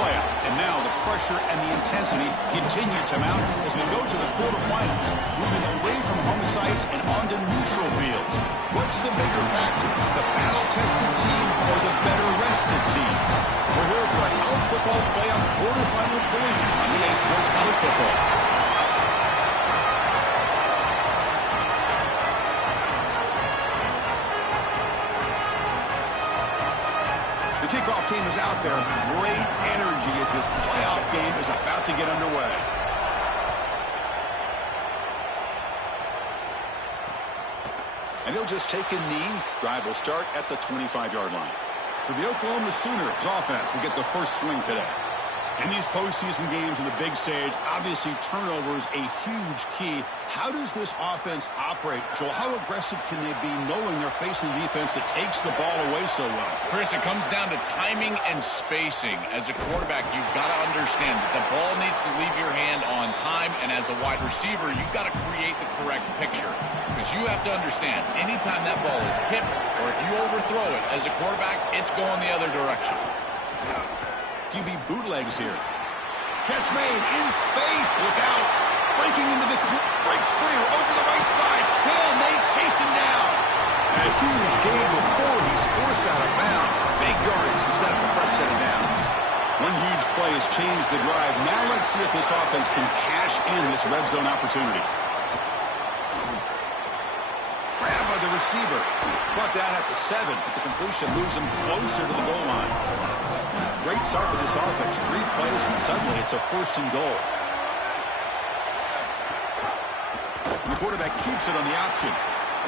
playoff. And now the pressure and the intensity continue to mount as we go to the quarterfinals, moving away from home sites and onto neutral fields. What's the bigger factor, the battle-tested team or the better-rested team? We're here for a college football playoff quarterfinal collision on EA Sports College Football. Kickoff team is out there. Great energy as this playoff game is about to get underway. And he'll just take a knee. Drive will start at the 25-yard line. So the Oklahoma Sooners offense will get the first swing today. In these postseason games in the big stage, obviously turnover is a huge key. How does this offense operate? Joel, how aggressive can they be knowing they're facing a defense that takes the ball away so well? Chris, it comes down to timing and spacing. As a quarterback, you've got to understand that the ball needs to leave your hand on time, and as a wide receiver, you've got to create the correct picture. Because you have to understand, anytime that ball is tipped or if you overthrow it as a quarterback, it's going the other direction. QB bootlegs here. Catch made in space. Look out. Breaking into the breaks free over the right side. Hill may chase him down. And a huge gain before he's forced out of bounds. Big yardage to set up a fresh set of downs. One huge play has changed the drive. Now let's see if this offense can cash in this red zone opportunity. Grabbed by the receiver. Brought down at the 7, but the completion moves him closer to the goal line. Great start for this offense. 3 plays, and suddenly it's a 1st and goal. And the quarterback keeps it on the option.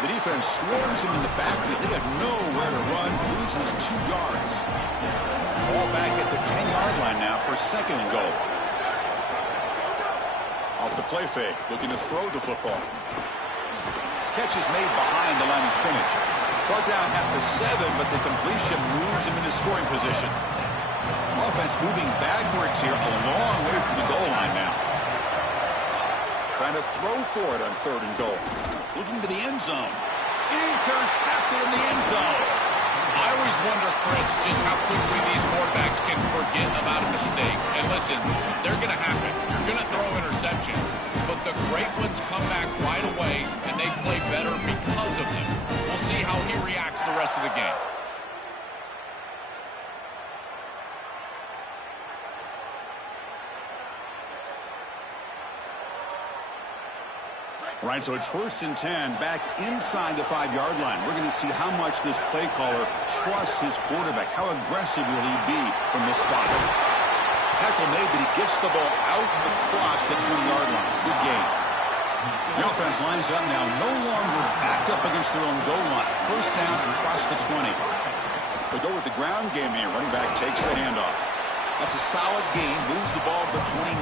The defense swarms him in the backfield. They have nowhere to run. Loses 2 yards. Ball back at the 10-yard line now for 2nd and goal. Off the play fake, looking to throw the football. Catch is made behind the line of scrimmage. Brought down at the 7, but the completion moves him into scoring position. Offense moving backwards here, a long way from the goal line now. Trying to throw for it on 3rd and goal. Looking to the end zone. Intercepted in the end zone. I always wonder, Chris, just how quickly these quarterbacks can forget about a mistake. And listen, they're going to happen. You're going to throw interceptions. But the great ones come back right away, and they play better because of them. We'll see how he reacts the rest of the game. All right, so it's 1st and 10, back inside the 5-yard line. We're going to see how much this play caller trusts his quarterback. How aggressive will he be from this spot? Tackle made, but he gets the ball out across the 20-yard line. Good game. The offense lines up now, no longer backed up against their own goal line. 1st down across the 20. They go with the ground game here. Running back takes the handoff. That's a solid gain, moves the ball to the 29.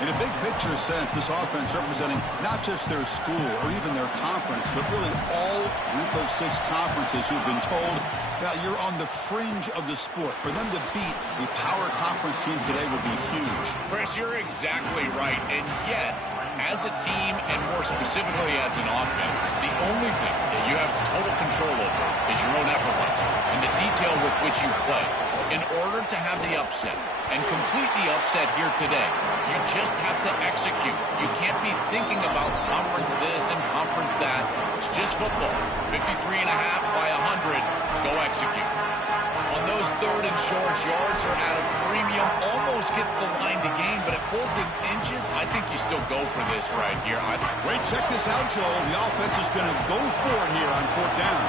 In a big picture sense, this offense representing not just their school or even their conference, but really all group of 6 conferences who've been told, well, you're on the fringe of the sport. For them to beat a power conference team today would be huge. Chris, you're exactly right. And yet, as a team, and more specifically as an offense, the only thing that you have total control over is your own effort level and the detail with which you play. In order to have the upset and complete the upset here today, you just have to execute. You can't be thinking about conference this and conference that. It's just football. 53.5 by 100. Go execute. On those 3rd and shorts, yards are at a premium. Almost gets the line to gain, but at 4th and inches, I think you still go for this right here. Wait, check this out, Joel. The offense is going to go for it here on 4th down.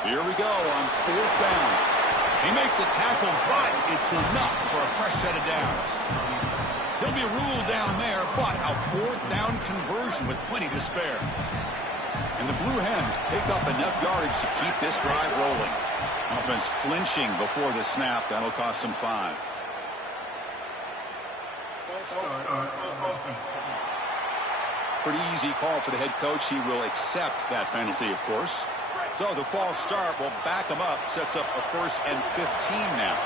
Here we go on 4th down. They make the tackle, but it's enough for a fresh set of downs. He'll be ruled down there, but a 4th down conversion with plenty to spare. And the Blue Hens pick up enough yardage to keep this drive rolling. Offense flinching before the snap. That'll cost them 5. Pretty easy call for the head coach. He will accept that penalty, of course. So the false start will back him up. Sets up a 1st and 15 now.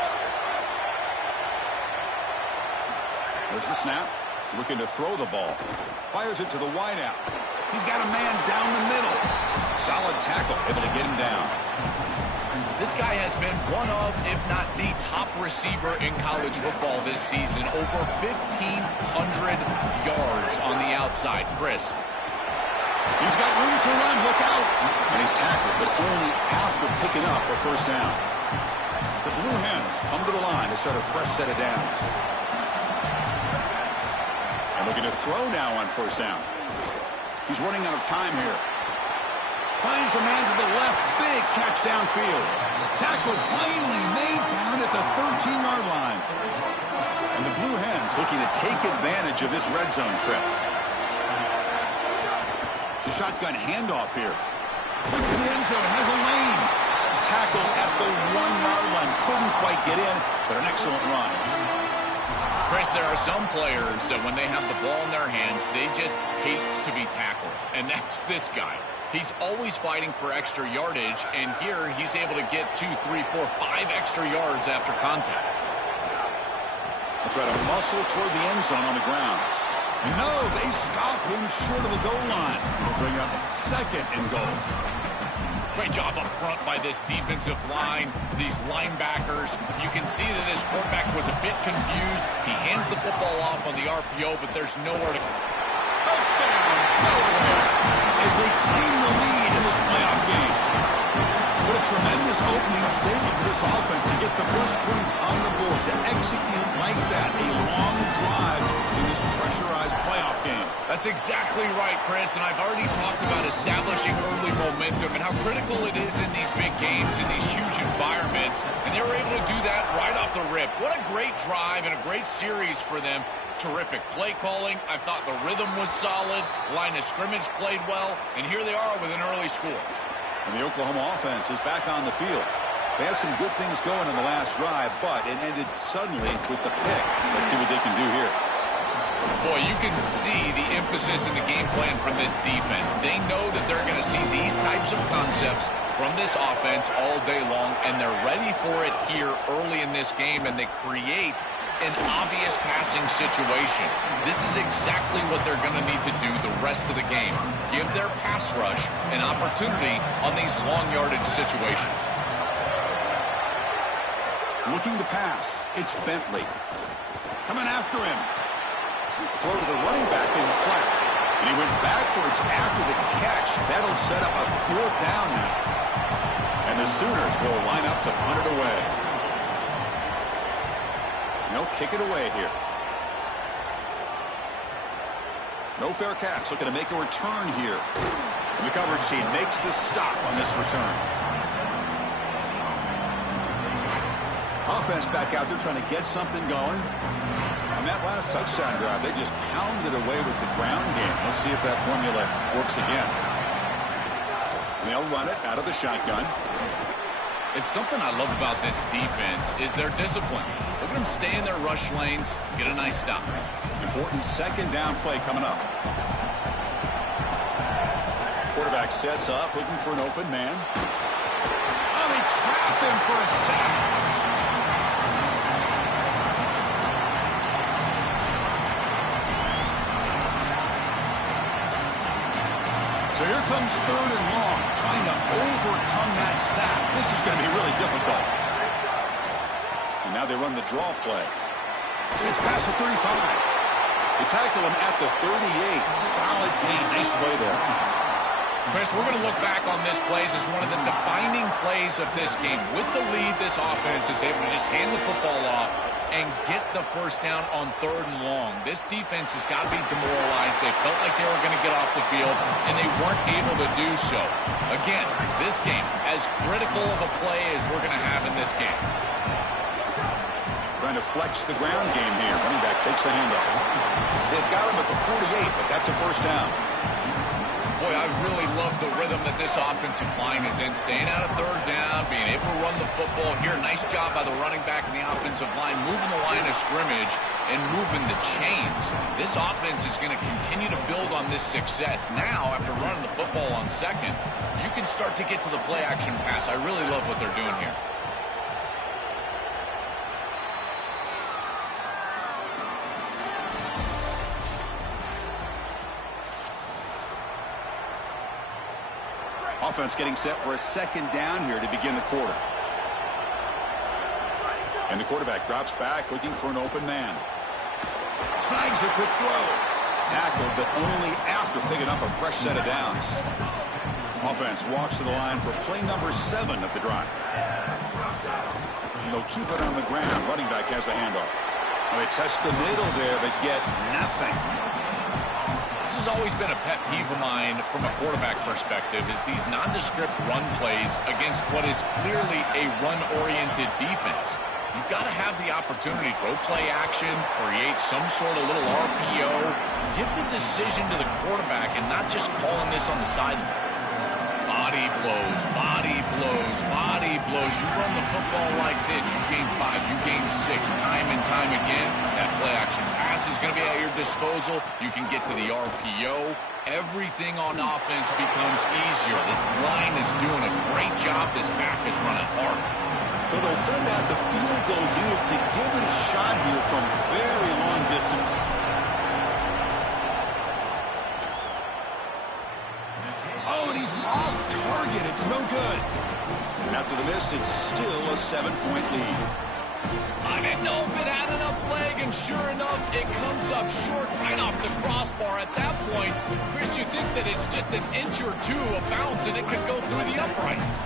There's the snap. Looking to throw the ball. Fires it to the wideout. He's got a man down the middle. Solid tackle. Able to get him down. This guy has been one of, if not the top receiver in college football this season. Over 1,500 yards on the outside. Chris. He's got room to run. Look out. And he's tackled, but only after picking up a first down. The Blue Hens come to the line to start a fresh set of downs. And looking to throw now on first down. He's running out of time here. Finds a man to the left. Big catch downfield. Tackle finally made down at the 13-yard line. And the Blue Hens looking to take advantage of this red zone trip. The shotgun handoff here. Look for the end zone. Has a lane. Tackle at the 1-yard line. Couldn't quite get in, but an excellent run. Chris, there are some players that when they have the ball in their hands, they just hate to be tackled. And that's this guy. He's always fighting for extra yardage, and here he's able to get 2, 3, 4, 5 extra yards after contact. He'll try to muscle toward the end zone on the ground. And no, they stop him short of the goal line. He'll bring up second and goal. Great job up front by this defensive line, these linebackers. You can see that this quarterback was a bit confused. He hands the football off on the RPO, but there's nowhere to go. Touchdown, Delaware, as they claim the lead in this playoff game. What a tremendous opening statement for this offense to get the first points on the board, to execute like that, a long drive in this pressurized playoff game. That's exactly right, Chris, and I've already talked about establishing early momentum and how critical it is in these big games, in these huge environments, and they were able to do that right off the rip. What a great drive and a great series for them. Terrific play calling. I thought the rhythm was solid. Line of scrimmage played well. And here they are with an early score. And the Oklahoma offense is back on the field. They had some good things going in the last drive, but it ended suddenly with the pick. Let's see what they can do here. Boy, you can see the emphasis in the game plan from this defense. They know that they're going to see these types of concepts from this offense all day long, and they're ready for it here early in this game, and they create an obvious passing situation. This is exactly what they're going to need to do the rest of the game. Give their pass rush an opportunity on these long yardage situations. Looking to pass. It's Bentley. Coming after him. Throw to the running back in the flat. And he went backwards after the catch. That'll set up a 4th down now. And the Sooners will line up to punt it away. They'll kick it away here. No fair catch. Looking to make a return here. And the coverage team makes the stop on this return. Offense back out there trying to get something going. On that last touchdown drive, they just pounded away with the ground game. Let's see if that formula works again. And they'll run it out of the shotgun. It's something I love about this defense is their discipline. Look at them stay in their rush lanes, get a nice stop. Important second down play coming up. Quarterback sets up, looking for an open man. Oh, they trap him for a sack. So here comes 3rd and long, trying to overcome that sack. This is going to be really difficult. And now they run the draw play. It's past the 35. They tackle him at the 38. Solid gain. Nice play there. Chris, we're going to look back on this play as one of the defining plays of this game. With the lead, this offense is able to just hand the football off and get the first down on 3rd and long. This defense has got to be demoralized. They felt like they were going to get off the field, and they weren't able to do so. Again, this game, as critical of a play as we're going to have in this game. Trying to flex the ground game here. Running back takes the handoff. They've got him at the 48, but that's a first down. Boy, I really love the rhythm that this offensive line is in. Staying out of 3rd down, being able to run the football here. Nice job by the running back and the offensive line, moving the line of scrimmage and moving the chains. This offense is going to continue to build on this success. Now, after running the football on 2nd, you can start to get to the play-action pass. I really love what they're doing here. Offense getting set for a second down here to begin the quarter. And the quarterback drops back looking for an open man. Snags a quick throw. Tackled, but only after picking up a fresh set of downs. Offense walks to the line for play number 7 of the drive. They'll keep it on the ground. Running back has the handoff. They test the middle there, but get nothing. This has always been a pet peeve of mine from a quarterback perspective, is these nondescript run plays against what is clearly a run-oriented defense. You've got to have the opportunity to go play action, create some sort of little RPO, give the decision to the quarterback and not just calling this on the sideline. Body blows, body blows, body blows. You run the football like this, you gain 5, you gain 6, time and time again. That play-action pass is going to be at your disposal. You can get to the RPO. Everything on offense becomes easier. This line is doing a great job. This back is running hard. So they'll send out the field goal unit to give it a shot here from very long distance. Oh, and he's off target. It's no good. And after the miss, it's still a 7-point lead. I didn't know if it had enough leg, and sure enough, it comes up short right off the crossbar. At that point, Chris, you think that it's just an inch or two of bounce, and it could go through the uprights.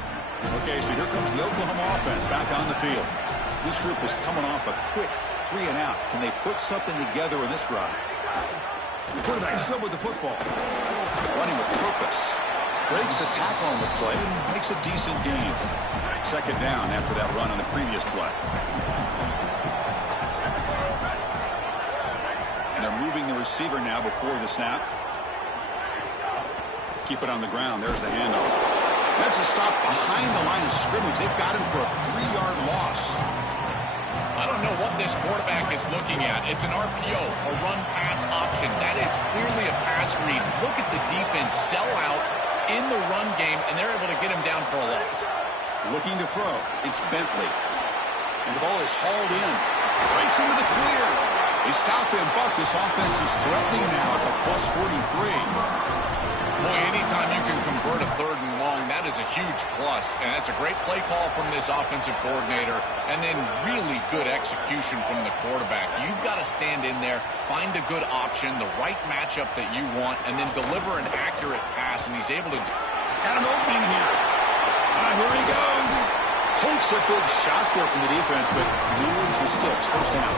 Okay, so here comes the Oklahoma offense back on the field. This group was coming off a quick 3-and-out. Can they put something together in this drive? The quarterback still with the football. Running with purpose. Breaks a tackle on the play and makes a decent gain. Second down after that run on the previous play. And they're moving the receiver now before the snap. Keep it on the ground. There's the handoff. That's a stop behind the line of scrimmage. They've got him for a 3-yard loss. I don't know what this quarterback is looking at. It's an RPO, a run-pass option. That is clearly a pass read. Look at the defense sell out in the run game, and they're able to get him down for a loss. Looking to throw. It's Bentley. And the ball is hauled in. Breaks into the clear. They stop him, but this offense is threatening now at the plus 43. Boy, anytime you can convert a 3rd and long, that is a huge plus. And that's a great play call from this offensive coordinator. And then really good execution from the quarterback. You've got to stand in there, find a good option, the right matchup that you want, and then deliver an accurate pass. And he's able to... Got an opening here. Here he goes. Takes a big shot there from the defense, but moves the sticks. First down.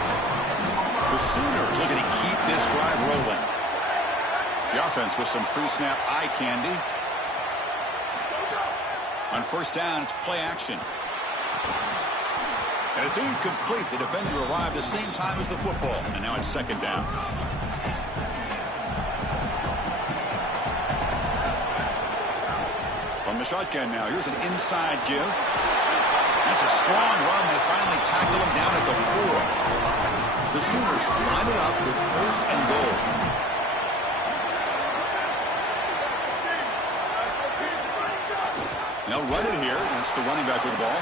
The Sooners looking to keep this drive rolling. The offense with some pre-snap eye candy. On first down, it's play action. And it's incomplete. The defender arrived the same time as the football. And now it's second down. From the shotgun now, here's an inside give. That's a strong run. They finally tackle him down at the 4. The Sooners line it up with first and goal. They'll run it here. That's the running back with the ball.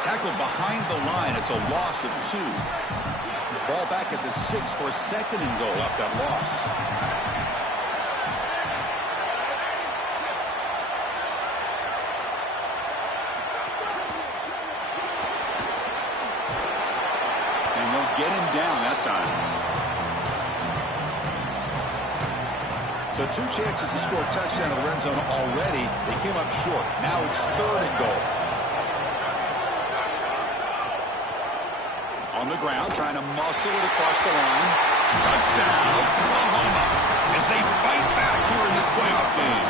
Tackled behind the line. It's a loss of 2. Ball back at the 6 for second and goal up that loss. And they'll get him down that time. So 2 chances to score a touchdown in the red zone already. They came up short. Now it's 3rd and goal. On the ground, trying to muscle it across the line. Touchdown, Oklahoma, as they fight back here in this playoff game.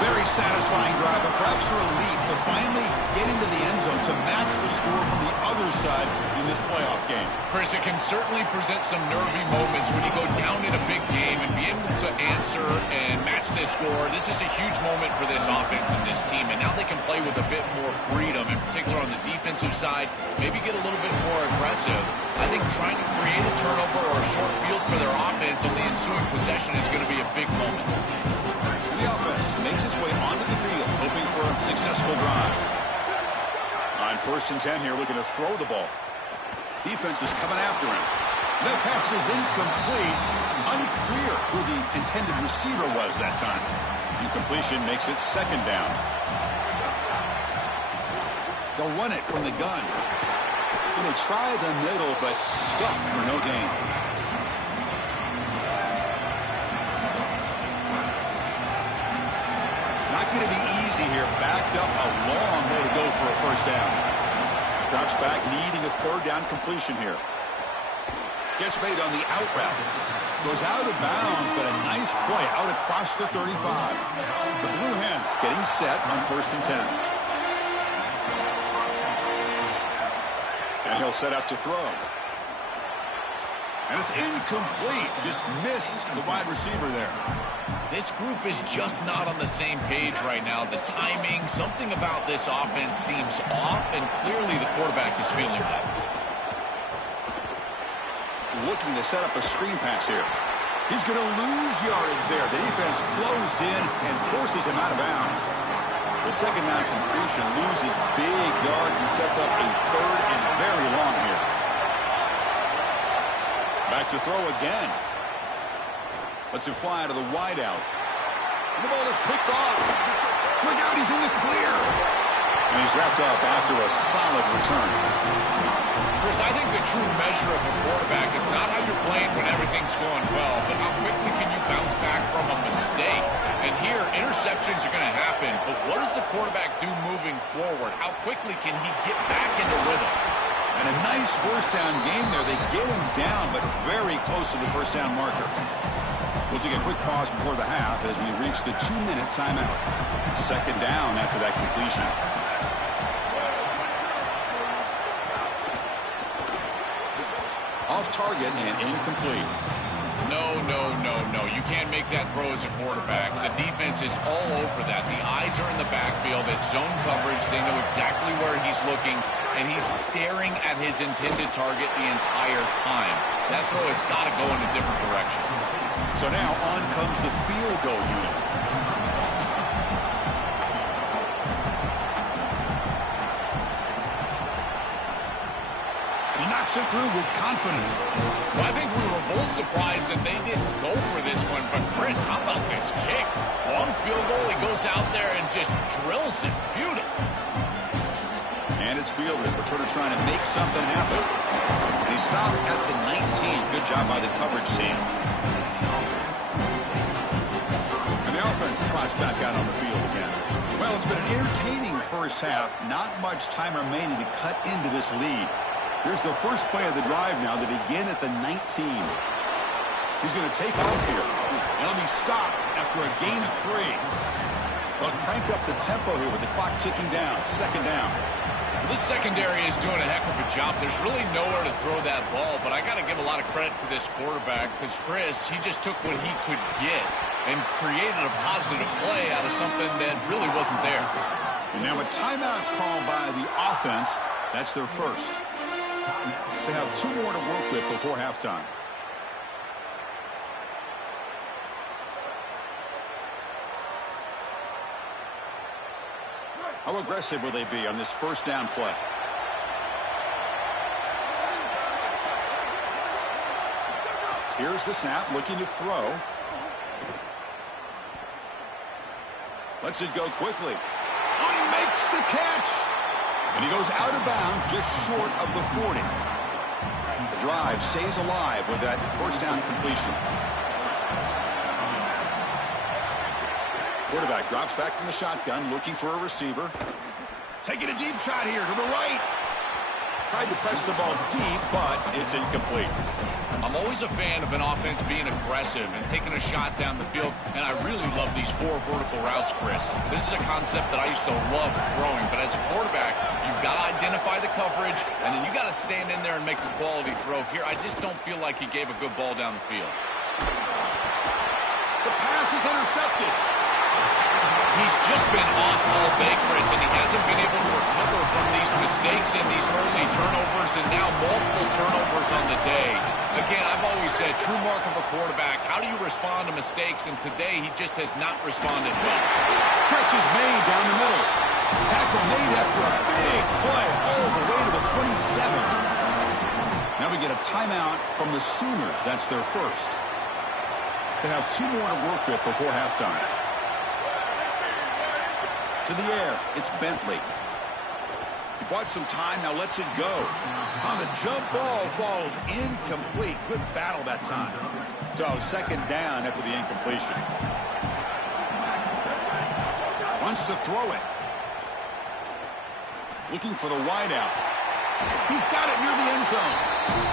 Very satisfying drive, but perhaps a relief to finally get into the end zone to match the score from the other side in this playoff game. Chris, it can certainly present some nervy moments when you go down in a big game and be able to answer and match this score. This is a huge moment for this offense and this team, and now they can play with a bit more freedom, in particular on the defensive side, maybe get a little bit more aggressive. I think trying to create a turnover or a short field for their offense on the ensuing possession is going to be a big moment. The offense makes its way onto the field, hoping for a successful drive. On first and 10 here, looking to throw the ball. Defense is coming after him. The pass is incomplete. Unclear who the intended receiver was that time. Incompletion makes it second down. They'll run it from the gun. And they try the middle, but stuffed for no gain. Not going to be easy here. Backed up a long way to go for a first down. Drops back, needing a third down completion here. Gets made on the out route. Goes out of bounds, but a nice play out across the 35. The Blue Hens getting set on 1st and 10. And he'll set up to throw. And it's incomplete. Just missed the wide receiver there. This group is just not on the same page right now. The timing, something about this offense seems off, and clearly the quarterback is feeling that. Looking to set up a screen pass here. He's going to lose yardage there. The defense closed in and forces him out of bounds. The second down completion loses big yards and sets up a third and very long here. Back to throw again. Lets him fly to the wideout. The ball is picked off. Look out, he's in the clear. And he's wrapped up after a solid return. Chris, I think the true measure of a quarterback is not how you're playing when everything's going well, but how quickly can you bounce back from a mistake. And here, interceptions are going to happen, but what does the quarterback do moving forward? How quickly can he get back into rhythm? And a nice first down game there. They get him down, but very close to the first down marker. We'll take a quick pause before the half as we reach the 2-minute timeout. Second down after that completion. Off target and incomplete. No. You can't make that throw as a quarterback. The defense is all over that. The eyes are in the backfield. It's zone coverage. They know exactly where he's looking, and he's staring at his intended target the entire time. That throw has got to go in a different direction. So now on comes the field goal unit. He knocks it through with confidence. Well, I think we were both surprised that they didn't go for this one. But, Chris, how about this kick? Long field goal. He goes out there and just drills it. Beautiful. And it's fielded. Returner trying to make something happen. And he stopped at the 19. Good job by the coverage team. And the offense trots back out on the field again. Well, it's been an entertaining first half. Not much time remaining to cut into this lead. Here's the first play of the drive now. They begin at the 19. He's going to take off here. And he'll be stopped after a gain of 3. They'll crank up the tempo here with the clock ticking down. Second down. This secondary is doing a heck of a job. There's really nowhere to throw that ball, but I got to give a lot of credit to this quarterback because, Chris, he just took what he could get and created a positive play out of something that really wasn't there. And now a timeout call by the offense. That's their first. They have 2 more to work with before halftime. How aggressive will they be on this first down play? Here's the snap, looking to throw. Lets it go quickly. Oh, he makes the catch! And he goes out of bounds just short of the 40. The drive stays alive with that first down completion. Quarterback drops back from the shotgun, looking for a receiver. Taking a deep shot here to the right. Tried to press the ball deep, but it's incomplete. I'm always a fan of an offense being aggressive and taking a shot down the field, and I really love these 4 vertical routes, Chris. This is a concept that I used to love throwing, but as a quarterback, you've got to identify the coverage, and then you got to stand in there and make the quality throw. Here, I just don't feel like he gave a good ball down the field. The pass is intercepted. He's just been off all day, Chris, and he hasn't been able to recover from these mistakes and these early turnovers, and now multiple turnovers on the day. Again, I've always said, true mark of a quarterback, how do you respond to mistakes? And today, he just has not responded well. Catch is made down the middle. Tackle made after a big play all the way to the 27. Now we get a timeout from the Sooners. That's their first. They have 2 more to work with before halftime. To the air, it's Bentley. He bought some time, now lets it go. On the jump ball falls incomplete. Good battle that time. So second down after the incompletion. Wants to throw it. Looking for the wideout. He's got it near the end zone.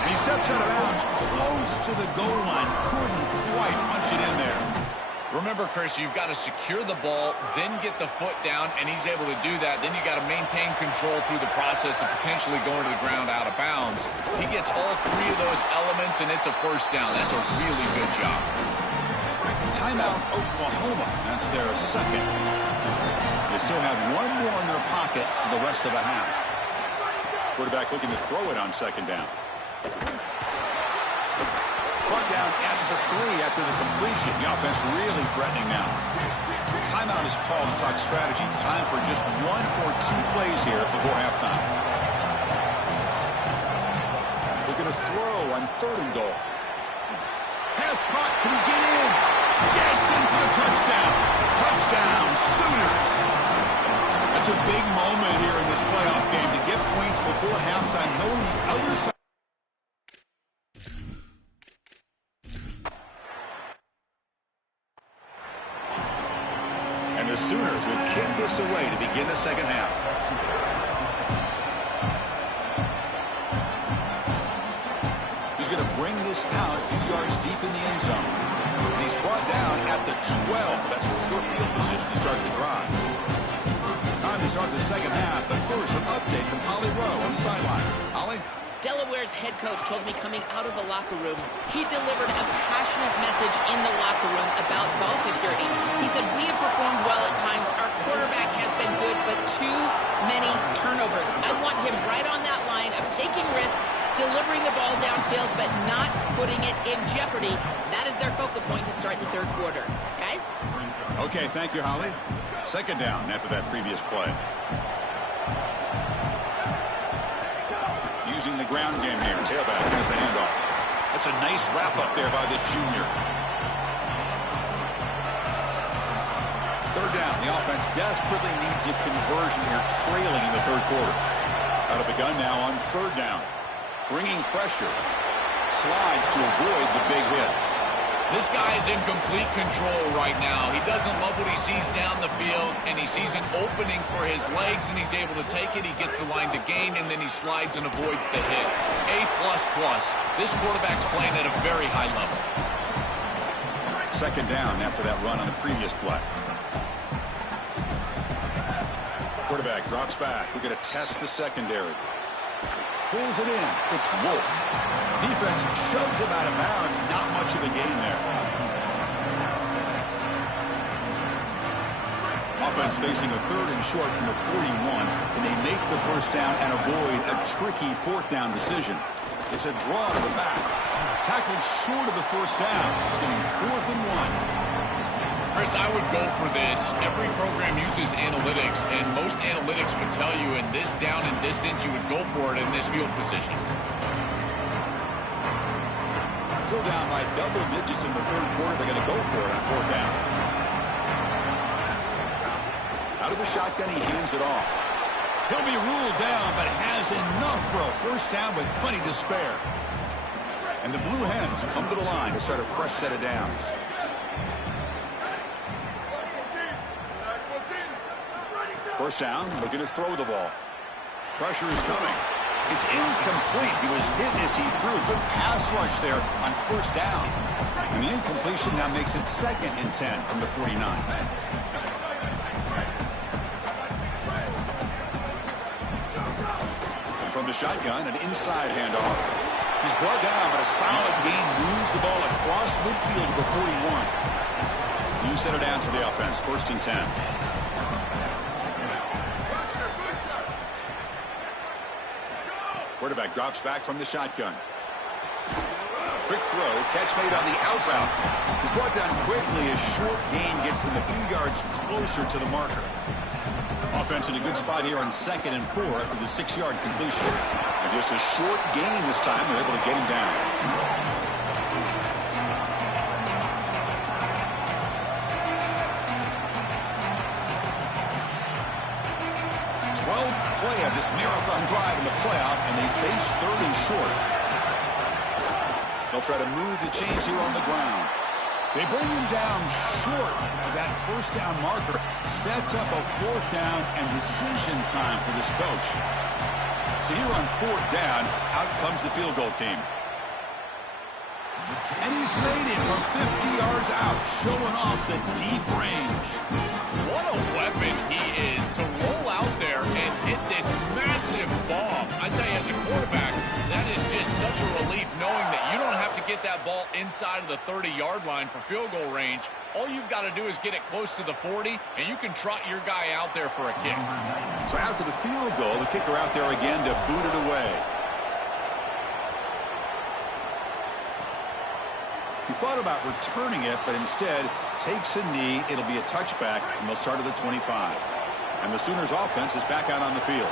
And he steps out of bounds close to the goal line. Couldn't quite punch it in there. Remember, Chris, you've got to secure the ball, then get the foot down, and he's able to do that. Then you got to maintain control through the process of potentially going to the ground out of bounds. He gets all three of those elements, and it's a first down. That's a really good job. Timeout, Oklahoma. That's their second. They still have one more in their pocket for the rest of the half. Quarterback looking to throw it on second down. Brought down at the 3 after the completion. The offense really threatening now. Timeout is called to talk strategy. Time for just 1 or 2 plays here before halftime. Looking to throw on 3rd and goal. Pass caught. Can he get in? Gets in for the touchdown. Touchdown, Sooners. That's a big moment here in this playoff game to get points before halftime, knowing the other side. And the Sooners will kick this away to begin the second half. He's going to bring this out a few yards deep in the end zone. And he's brought down at the 12. That's poor field position to start the drive. Time to start the second half, but first an update from Holly Rowe on the sideline. Holly? Delaware's head coach told me coming out of the locker room, he delivered a passionate message in the locker room about ball security. He said, we have performed well at times. Our quarterback has been good, but too many turnovers. I want him right on that line of taking risks, delivering the ball downfield, but not putting it in jeopardy. That is their focal point to start the third quarter. Guys? Okay, thank you, Holly. Second down after that previous play. Using the ground game here. Tailback has the handoff. That's a nice wrap-up there by the junior. Third down. The offense desperately needs a conversion here, trailing in the third quarter. Out of the gun now on third down. Bringing pressure. Slides to avoid the big hit. This guy is in complete control right now. He doesn't love what he sees down the field, and he sees an opening for his legs, and he's able to take it. He gets the line to gain, and then he slides and avoids the hit. A++. This quarterback's playing at a very high level. Second down after that run on the previous play. Quarterback drops back. We're going to test the secondary. Pulls it in. It's Wolf. Defense shoves him out of bounds. Not much of a gain there. Offense facing a 3rd and short from the 41. Can they make the first down and avoid a tricky 4th down decision? It's a draw to the back. Tackled short of the first down. It's going to be 4th and 1. Chris, I would go for this. Every program uses analytics, and most analytics would tell you in this down and distance, you would go for it in this field position. Still down by double digits in the third quarter. They're going to go for it on 4th down. Out of the shotgun, he hands it off. He'll be ruled down, but has enough for a first down with plenty to spare. And the Blue Hens come to the line to start a fresh set of downs. First down, looking to throw the ball. Pressure is coming. It's incomplete. He was hit as he threw. Good pass rush there on first down. And the incompletion now makes it 2nd and 10 from the 49. And from the shotgun, an inside handoff. He's brought down, but a solid gain moves the ball across midfield to the 41. You set it down to the offense. 1st and 10. Quarterback drops back from the shotgun. Quick throw, catch made on the out route. He's brought down quickly. A short gain gets them a few yards closer to the marker. Offense in a good spot here on 2nd and 4 after the 6-yard completion. And just a short gain this time. They're able to get him down. 4th play of this marathon drive in the playoff, and they face 3rd and short. They'll try to move the chains here on the ground. They bring him down short of that 1st down marker. Sets up a 4th down and decision time for this coach. So here on 4th down, out comes the field goal team. And he's made it from 50 yards out, showing off the deep range. What a weapon he is to roll out there and hit this massive bomb. I tell you, as a quarterback, that is just such a relief knowing that you don't have to get that ball inside of the 30-yard line for field goal range. All you've got to do is get it close to the 40, and you can trot your guy out there for a kick. So after the field goal, the kicker out there again to boot it away. He thought about returning it, but instead takes a knee. It'll be a touchback, and they'll start at the 25. And the Sooners offense is back out on the field.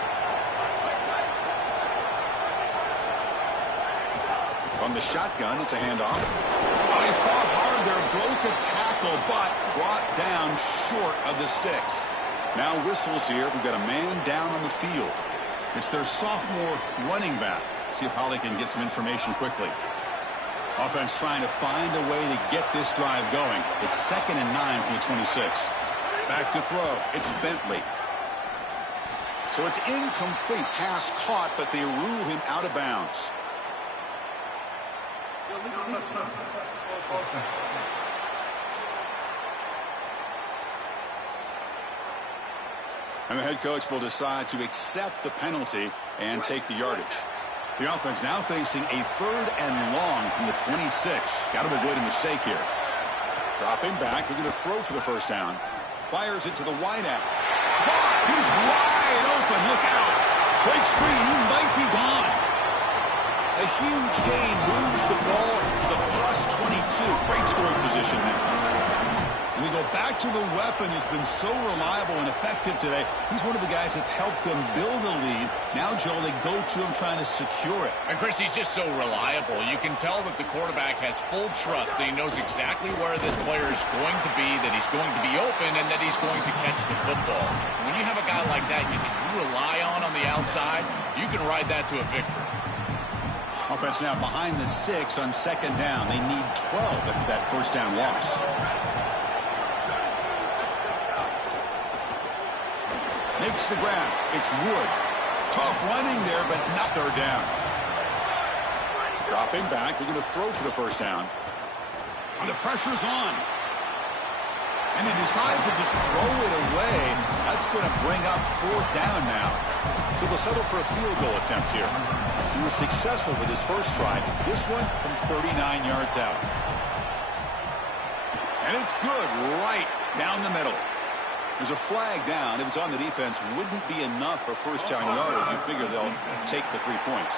From the shotgun, it's a handoff. Oh, he fought hard there, broke a tackle, but brought down short of the sticks. Now whistles here. We've got a man down on the field. It's their sophomore running back. See if Holly can get some information quickly. Offense trying to find a way to get this drive going. It's 2nd and 9 from the 26. Back to throw. It's Bentley. So it's incomplete. Pass caught, but they rule him out of bounds. And the head coach will decide to accept the penalty and take the yardage. The offense now facing a 3rd and long from the 26. Got to avoid a mistake here. Dropping back. They're going to throw for the 1st down. Fires it to the wideout. Caught. He's wide open. Look out. Breaks free. He might be gone. A huge gain moves the ball to the +22. Great scoring position now. And we go back to the weapon who's been so reliable and effective today. He's one of the guys that's helped them build a lead. Now, Joel, they go to him trying to secure it. And, Chris, he's just so reliable. You can tell that the quarterback has full trust that he knows exactly where this player is going to be, that he's going to be open, and that he's going to catch the football. When you have a guy like that you can rely on the outside, you can ride that to a victory. Offense now behind the 6 on 2nd down. They need 12 after that 1st down loss. Makes the grab. It's Wood. Tough running there, but not 3rd down. Dropping back. They're going to throw for the 1st down. And the pressure's on. And he decides to just throw it away. That's going to bring up 4th down now. So they'll settle for a field goal attempt here. He was successful with his first try. This one from 39 yards out. And it's good right down the middle. There's a flag down. If it's on the defense, wouldn't be enough for 1st down yardage. You figure they'll take the 3 points.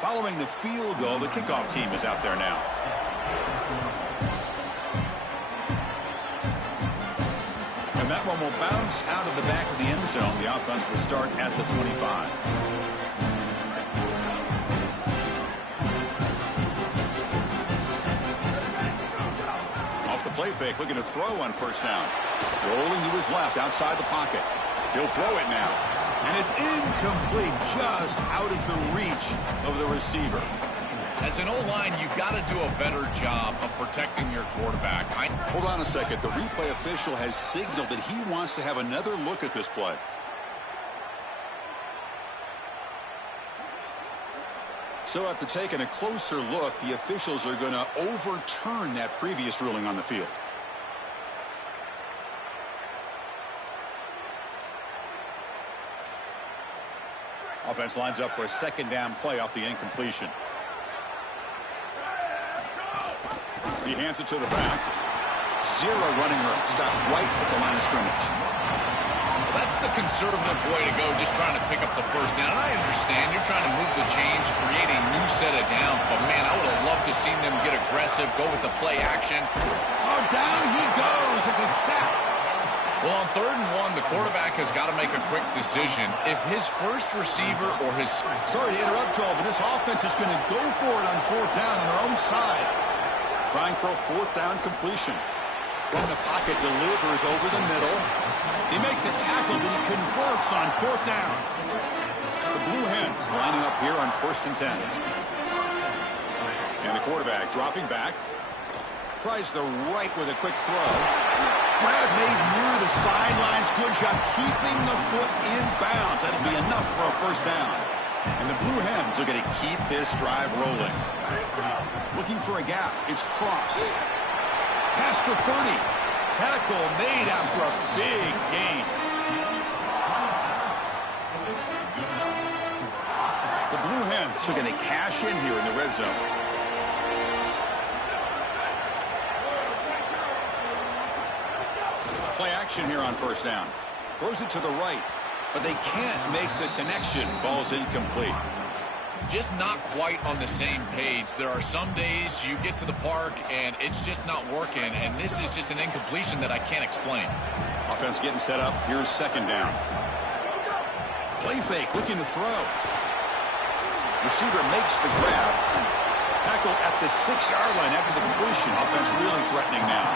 Following the field goal, the kickoff team is out there now. And that one will bounce out of the back of the end zone. The offense will start at the 25. Play fake, looking to throw on 1st down. Rolling to his left, outside the pocket. He'll throw it now. And it's incomplete, just out of the reach of the receiver. As an O-line, you've got to do a better job of protecting your quarterback. Hold on a second. The replay official has signaled that he wants to have another look at this play. So after taking a closer look, the officials are going to overturn that previous ruling on the field. Offense lines up for a 2nd down play off the incompletion. He hands it to the back. 0 running room. Stop right at the line of scrimmage. That's the conservative way to go, just trying to pick up the 1st down. I understand you're trying to move the chains, create a new set of downs, but, man, I would have loved to seen them get aggressive, go with the play action. Oh, down he goes. It's a sack. Well, on 3rd and 1, the quarterback has got to make a quick decision. If his first receiver or his... Sorry to interrupt, Joel, but this offense is going to go for it on 4th down on their own side. Trying for a 4th down completion. From the pocket, delivers over the middle. They make the tackle, but he converts on 4th down. The Blue Hens lining up here on 1st and 10. And the quarterback dropping back. Tries the right with a quick throw. Grab made near the sidelines. Good job keeping the foot in bounds. That'll be enough for a 1st down. And the Blue Hens are going to keep this drive rolling. Looking for a gap. It's Cross. Past the 30. Tackle made after a big gain. The Blue Hens are going to cash in here in the red zone. Play action here on 1st down. Throws it to the right, but they can't make the connection. Ball's incomplete. Just not quite on the same page. There are some days you get to the park and it's just not working, and this is just an incompletion that I can't explain. Offense getting set up. Here's 2nd down. Play fake, looking to throw. Receiver makes the grab. Tackle at the 6-yard line after the completion. Offense really threatening now.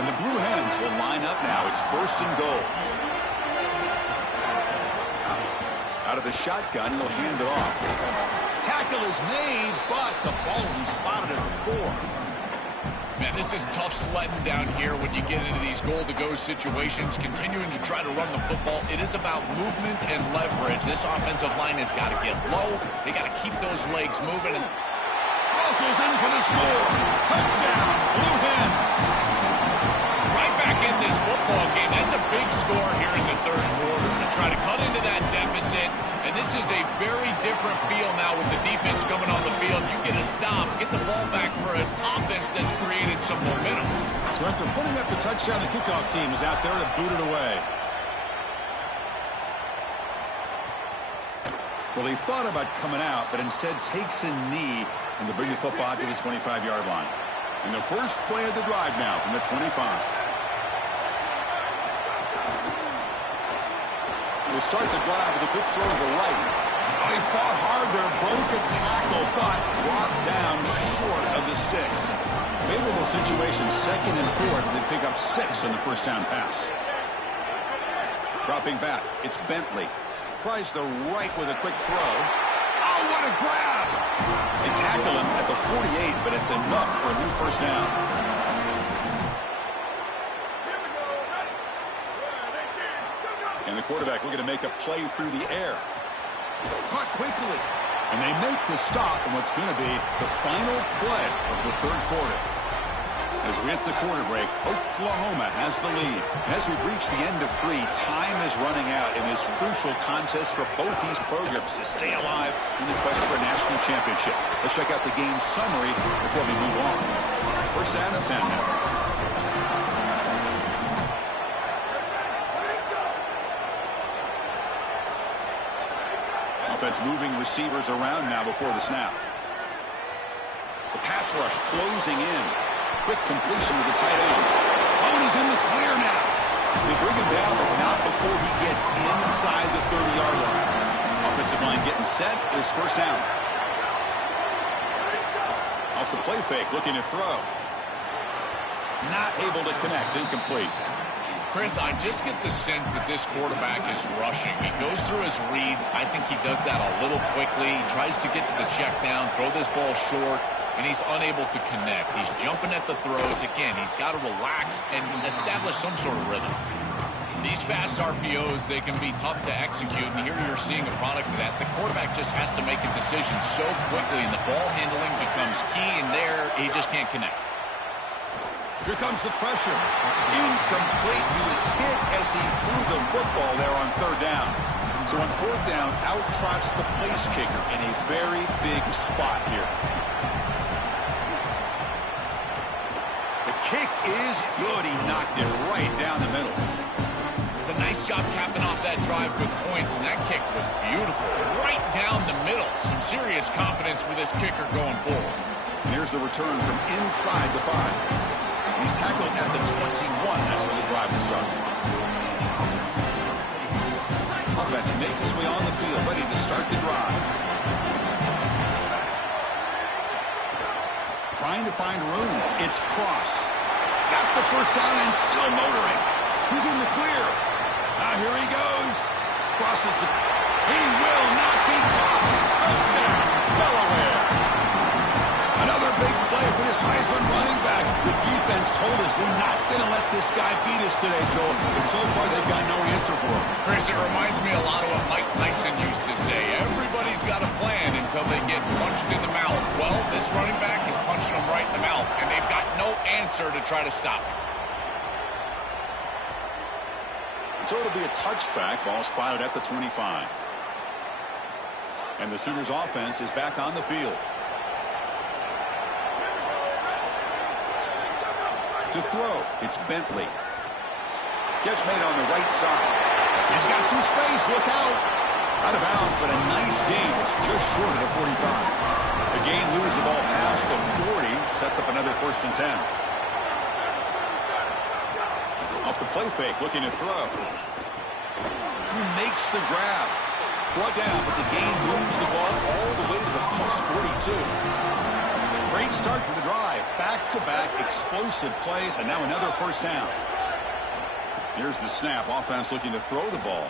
And the Blue Hens will line up now. It's 1st and goal. Out of the shotgun, he'll hand it off. Tackle is made, but the ball will be spotted at the 4. Man, this is tough sledding down here when you get into these goal-to-go situations, continuing to try to run the football. It is about movement and leverage. This offensive line has got to get low. They got to keep those legs moving. And Russell's in for the score. Touchdown, Blue Hens. Right back in this football game. That's a big score here in the 3rd quarter to try to cut into that deficit. And this is a very different feel now with the defense coming on the field. You get a stop, get the ball back for an offense that's created some momentum. So after putting up the touchdown, the kickoff team is out there to boot it away. Well, he thought about coming out, but instead takes a knee and to bring the football to the 25-yard line. And the first play of the drive now from the 25. We'll start the drive with a good throw to the right. Oh, he fought hard there, broke a tackle, but brought down short of the sticks. Favorable situation, 2nd and 4, as they pick up 6 on the 1st down pass. Dropping back, it's Bentley. Tries the right with a quick throw. Oh, what a grab! They tackle him at the 48, but it's enough for a new 1st down. And the quarterback looking to make a play through the air. Caught quickly. And they make the stop in what's going to be the final play of the 3rd quarter. As we hit the quarter break, Oklahoma has the lead. As we reach the end of 3, time is running out in this crucial contest for both these programs to stay alive in the quest for a national championship. Let's check out the game summary before we move on. 1st down and 10 now. Offense moving receivers around now before the snap. The pass rush closing in. Quick completion to the tight end. Oh, and he's in the clear now. They bring him down, but not before he gets inside the 30-yard line. Offensive line getting set. It's 1st down. Off the play fake, looking to throw. Not able to connect. Incomplete. Chris, I just get the sense that this quarterback is rushing. He goes through his reads. I think he does that a little quickly. He tries to get to the check down, throw this ball short, and he's unable to connect. He's jumping at the throws. Again, he's got to relax and establish some sort of rhythm. These fast RPOs, they can be tough to execute, and here you're seeing a product of that. The quarterback just has to make a decision so quickly, and the ball handling becomes key, and there he just can't connect. Here comes the pressure. Incomplete. He was hit as he threw the football there on 3rd down. So on 4th down, out trots the place kicker in a very big spot here. The kick is good. He knocked it right down the middle. It's a nice job capping off that drive with points, and that kick was beautiful. Right down the middle. Some serious confidence for this kicker going forward. And here's the return from inside the 5. He's tackled at the 21. That's where the drive will start. Offense makes his way on the field, ready to start the drive. Trying to find room. It's Cross. Got the first down and still motoring. He's in the clear. Now here he goes. Crosses the... He will not be caught. Touchdown, Delaware. Another big play for this Heisman running back. The defense told us we're not going to let this guy beat us today, Joel. But so far, they've got no answer for him. Chris, it reminds me a lot of what Mike Tyson used to say. Everybody's got a plan until they get punched in the mouth. Well, this running back is punching them right in the mouth, and they've got no answer to try to stop him. So it'll be a touchback. Ball spotted at the 25. And the Sooners offense is back on the field. To throw, it's Bentley. Catch made on the right side. He's got some space. Look out. Out of bounds, but a nice gain. It's just short of the 45. The gain moves the ball past the 40. Sets up another 1st and 10. Off the play fake, looking to throw. Who makes the grab? Brought down, but the gain moves the ball all the way to the plus 42. Great start to the drive. Back-to-back explosive plays, and now another 1st down. Here's the snap. Offense looking to throw the ball.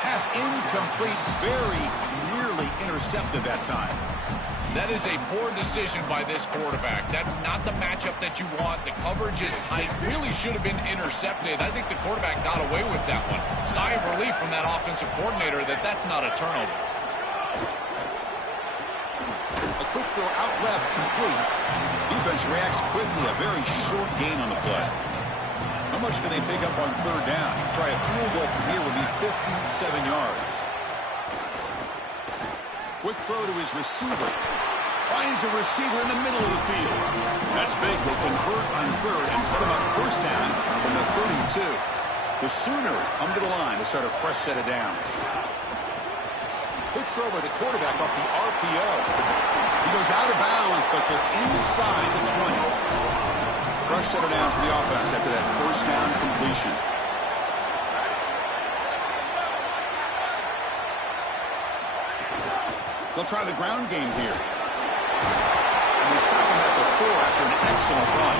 Pass incomplete. Very nearly intercepted that time. That is a poor decision by this quarterback. That's not the matchup that you want. The coverage is tight. Really should have been intercepted. I think the quarterback got away with that one. Sigh of relief from that offensive coordinator that that's not a turnover. A quick throw out left, complete. Defense reacts quickly. A very short gain on the play. How much can they pick up on 3rd down? Try a field goal from here would be 57 yards. Quick throw to his receiver. Finds a receiver in the middle of the field. That's big. They convert on 3rd and set him up 1st down from the 32. The Sooners come to the line to start a fresh set of downs. Quick throw by the quarterback off the RPO. He goes out of bounds, but they're inside the 20. Fresh set of downs for the offense after that 1st down completion. They'll try the ground game here. And they sack him at the 4 after an excellent run.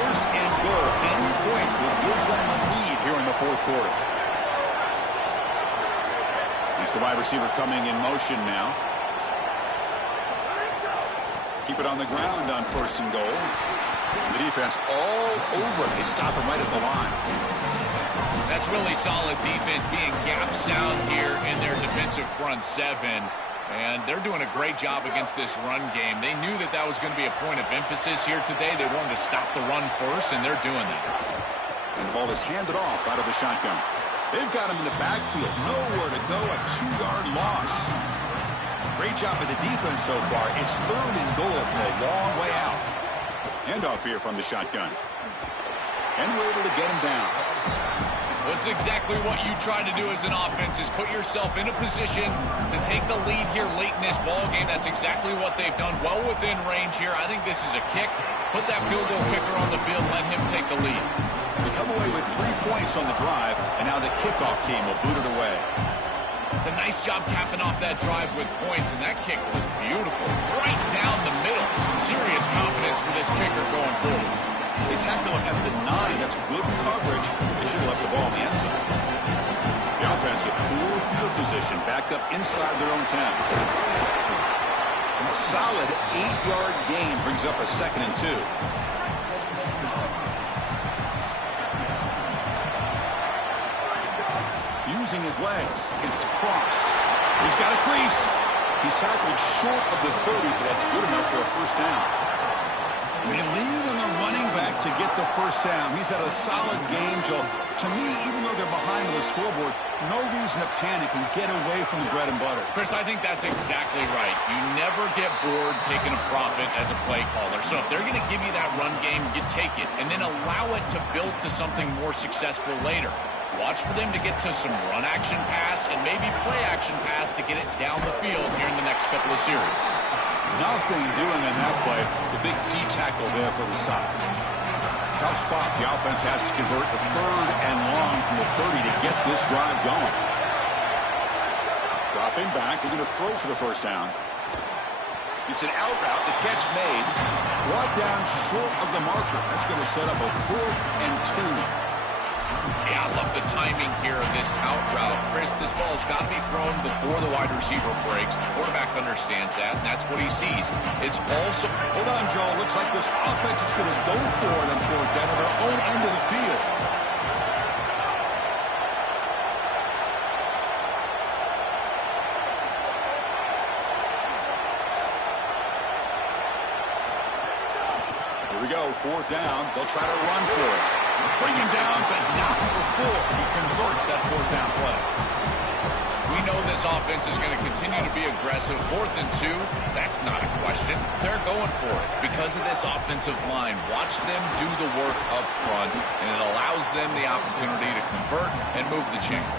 1st and goal. Any points will give them the lead here in the 4th quarter. It's the wide receiver coming in motion now. Keep it on the ground on 1st and goal. The defense all over. They stop him right at the line. That's really solid defense, being gap sound here in their defensive front 7. And they're doing a great job against this run game. They knew that that was going to be a point of emphasis here today. They wanted to stop the run first, and they're doing that. And the ball is handed off out of the shotgun. They've got him in the backfield. Nowhere to go. A 2-yard loss. Great job by the defense so far. It's 3rd and goal from a long way out. Handoff here from the shotgun. And we're able to get him down. This is exactly what you try to do as an offense, is put yourself in a position to take the lead here late in this ball game. That's exactly what they've done. Well within range here. I think this is a kick. Put that field goal kicker on the field. Let him take the lead. They come away with 3 points on the drive, and now the kickoff team will boot it away. It's a nice job capping off that drive with points, and that kick was beautiful. Right down the middle. Some serious confidence for this kicker going forward. They tackle him at the 9. That's good coverage. They should have left the ball in the end zone. The offense with poor field position, backed up inside their own 10. And a solid 8-yard gain brings up a 2nd and 2. Using his legs, it's Cross. He's got a crease. He's tackled short of the 30, but that's good enough for a 1st down. They lean on the running back to get the 1st down. He's had a solid game, Joe. To me, even though they're behind on the scoreboard, no reason to panic and get away from the bread and butter. Chris, I think that's exactly right. You never get bored taking a profit as a play caller. So if they're going to give you that run game, you take it, and then allow it to build to something more successful later. Watch for them to get to some run action pass and maybe play action pass to get it down the field here in the next couple of series. Nothing doing on that play. The big D tackle there for the stop. Tough spot. The offense has to convert the 3rd and long from the 30 to get this drive going. Dropping back. They're going to throw for the 1st down. It's an out route. The catch made. Brought down short of the marker. That's going to set up a 4th and 2. Yeah, I love the timing here of this out route. Chris, this ball has got to be thrown before the wide receiver breaks. The quarterback understands that, and that's what he sees. It's also... Hold on, Joe. Looks like this offense is going to go for it on 4th down to their own end of the field. Here we go, 4th down. They'll try to run for it. Bring him down, but not before he converts that 4th down play. We know this offense is going to continue to be aggressive. 4th and 2, that's not a question. They're going for it. Because of this offensive line, watch them do the work up front, and it allows them the opportunity to convert and move the chains.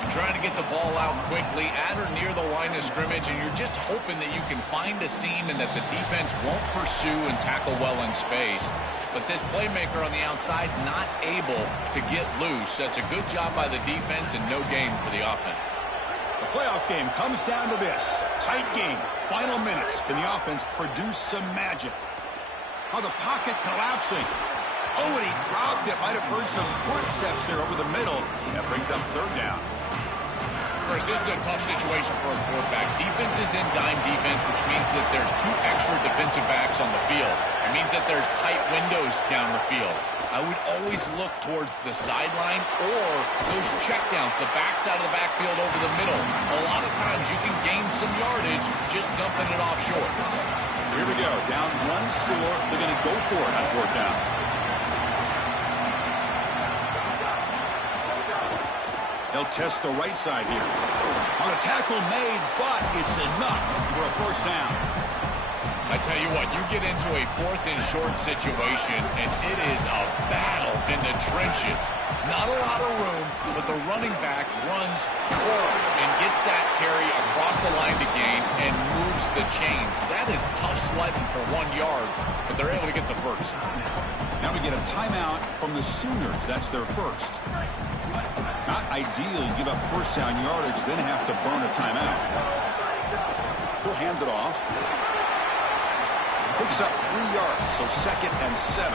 You're trying to get the ball out quickly at or near the line of scrimmage, and you're just hoping that you can find a seam and that the defense won't pursue and tackle well in space. But this playmaker on the outside not able to get loose. That's a good job by the defense and no gain for the offense. The playoff game comes down to this. Tight game. Final minutes. Can the offense produce some magic? Oh, the pocket collapsing. Oh, and he dropped it. Might have heard some footsteps there over the middle. That brings up 3rd down. Chris, this is a tough situation for a quarterback. Defense is in dime defense, which means that there's 2 extra defensive backs on the field. It means that there's tight windows down the field. I would always look towards the sideline or those checkdowns, the backs out of the backfield over the middle. A lot of times you can gain some yardage just dumping it off short. So here we go. Down 1 score. They're going to go for it on 4th down. They'll test the right side here. On a tackle made, but it's enough for a 1st down. I tell you what, you get into a 4th and short situation, and it is a battle in the trenches. Not a lot of room, but the running back runs forward and gets that carry across the line to gain and moves the chains. That is tough sledding for 1 yard, but they're able to get the first. Now we get a timeout from the Sooners. That's their first. Not ideal. You give up 1st down yardage, then have to burn a timeout. He'll hand it off. Picks up 3 yards, so 2nd and 7.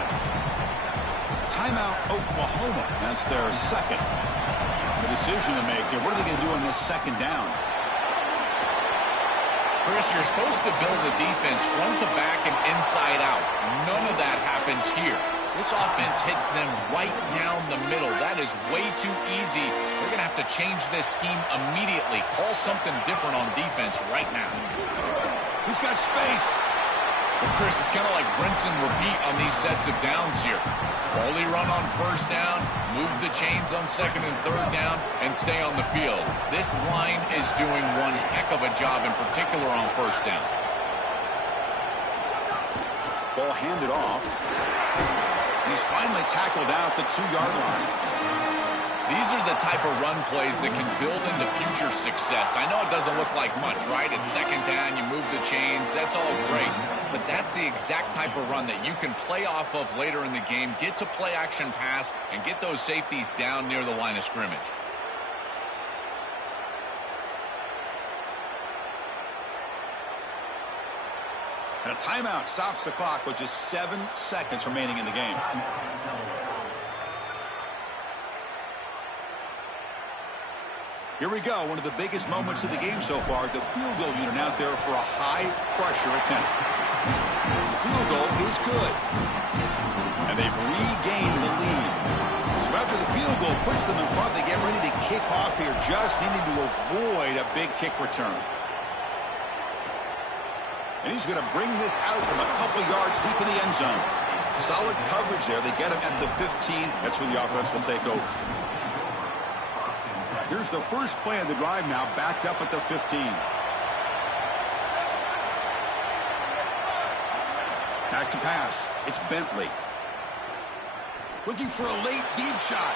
Timeout Oklahoma. That's their second. The decision to make here. What are they going to do on this 2nd down? Chris, you're supposed to build the defense front to back and inside out. None of that happens here. This offense hits them right down the middle. That is way too easy. They're going to have to change this scheme immediately. Call something different on defense right now. He's got space. Well, Chris, it's kind of like rinse and repeat on these sets of downs here. Quality run on 1st down, move the chains on 2nd and 3rd down, and stay on the field. This line is doing one heck of a job, in particular on 1st down. Ball handed off. He's finally tackled out at the 2-yard line. These are the type of run plays that can build into future success. I know it doesn't look like much, right? It's 2nd down, you move the chains, that's all great. But that's the exact type of run that you can play off of later in the game, get to play action pass, and get those safeties down near the line of scrimmage. And a timeout stops the clock with just 7 seconds remaining in the game. Here we go, one of the biggest moments of the game so far. The field goal unit out there for a high-pressure attempt. The field goal is good. And they've regained the lead. So after the field goal puts them in front, they get ready to kick off here, just needing to avoid a big kick return. And he's going to bring this out from a couple yards deep in the end zone. Solid coverage there. They get him at the 15. That's where the offense will take over. Here's the first play of the drive now, backed up at the 15. Back to pass. It's Bentley. Looking for a late deep shot.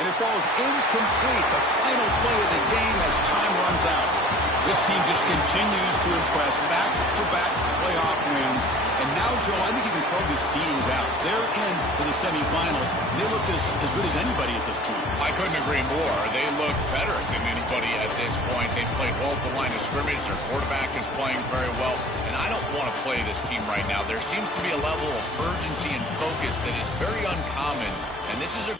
And it falls incomplete. The final play of the game as time runs out. This team just continues to impress. Back-to-back playoff wins. And now, Joe, I think you can throw the seedings out. They're in for the semifinals. They look as good as anybody at this point. I couldn't agree more. They look better than anybody at this point. They've played both the line of scrimmage. Their quarterback is playing very well. And I don't want to play this team right now. There seems to be a level of urgency and focus that is very uncommon. And this is a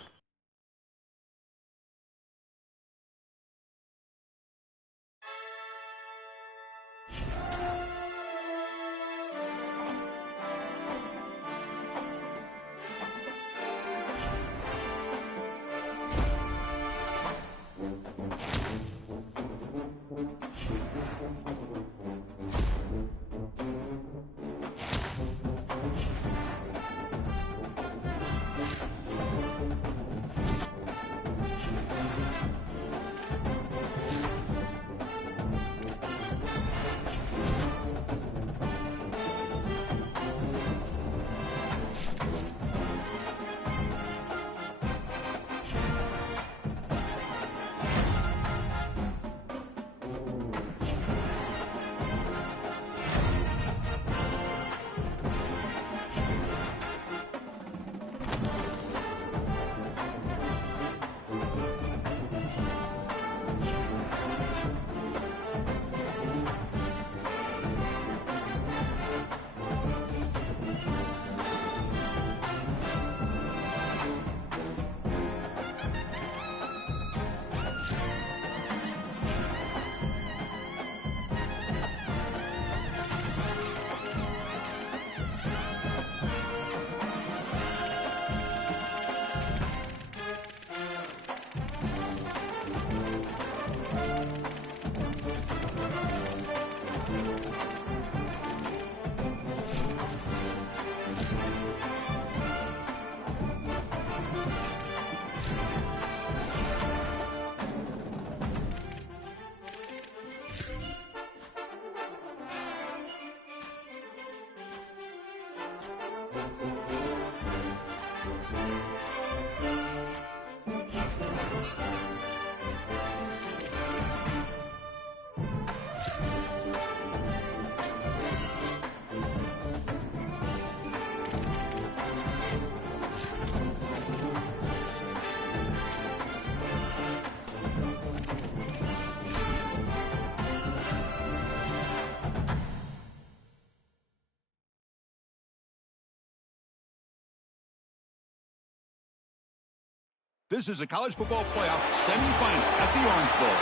This is a college football playoff semifinal at the Orange Bowl.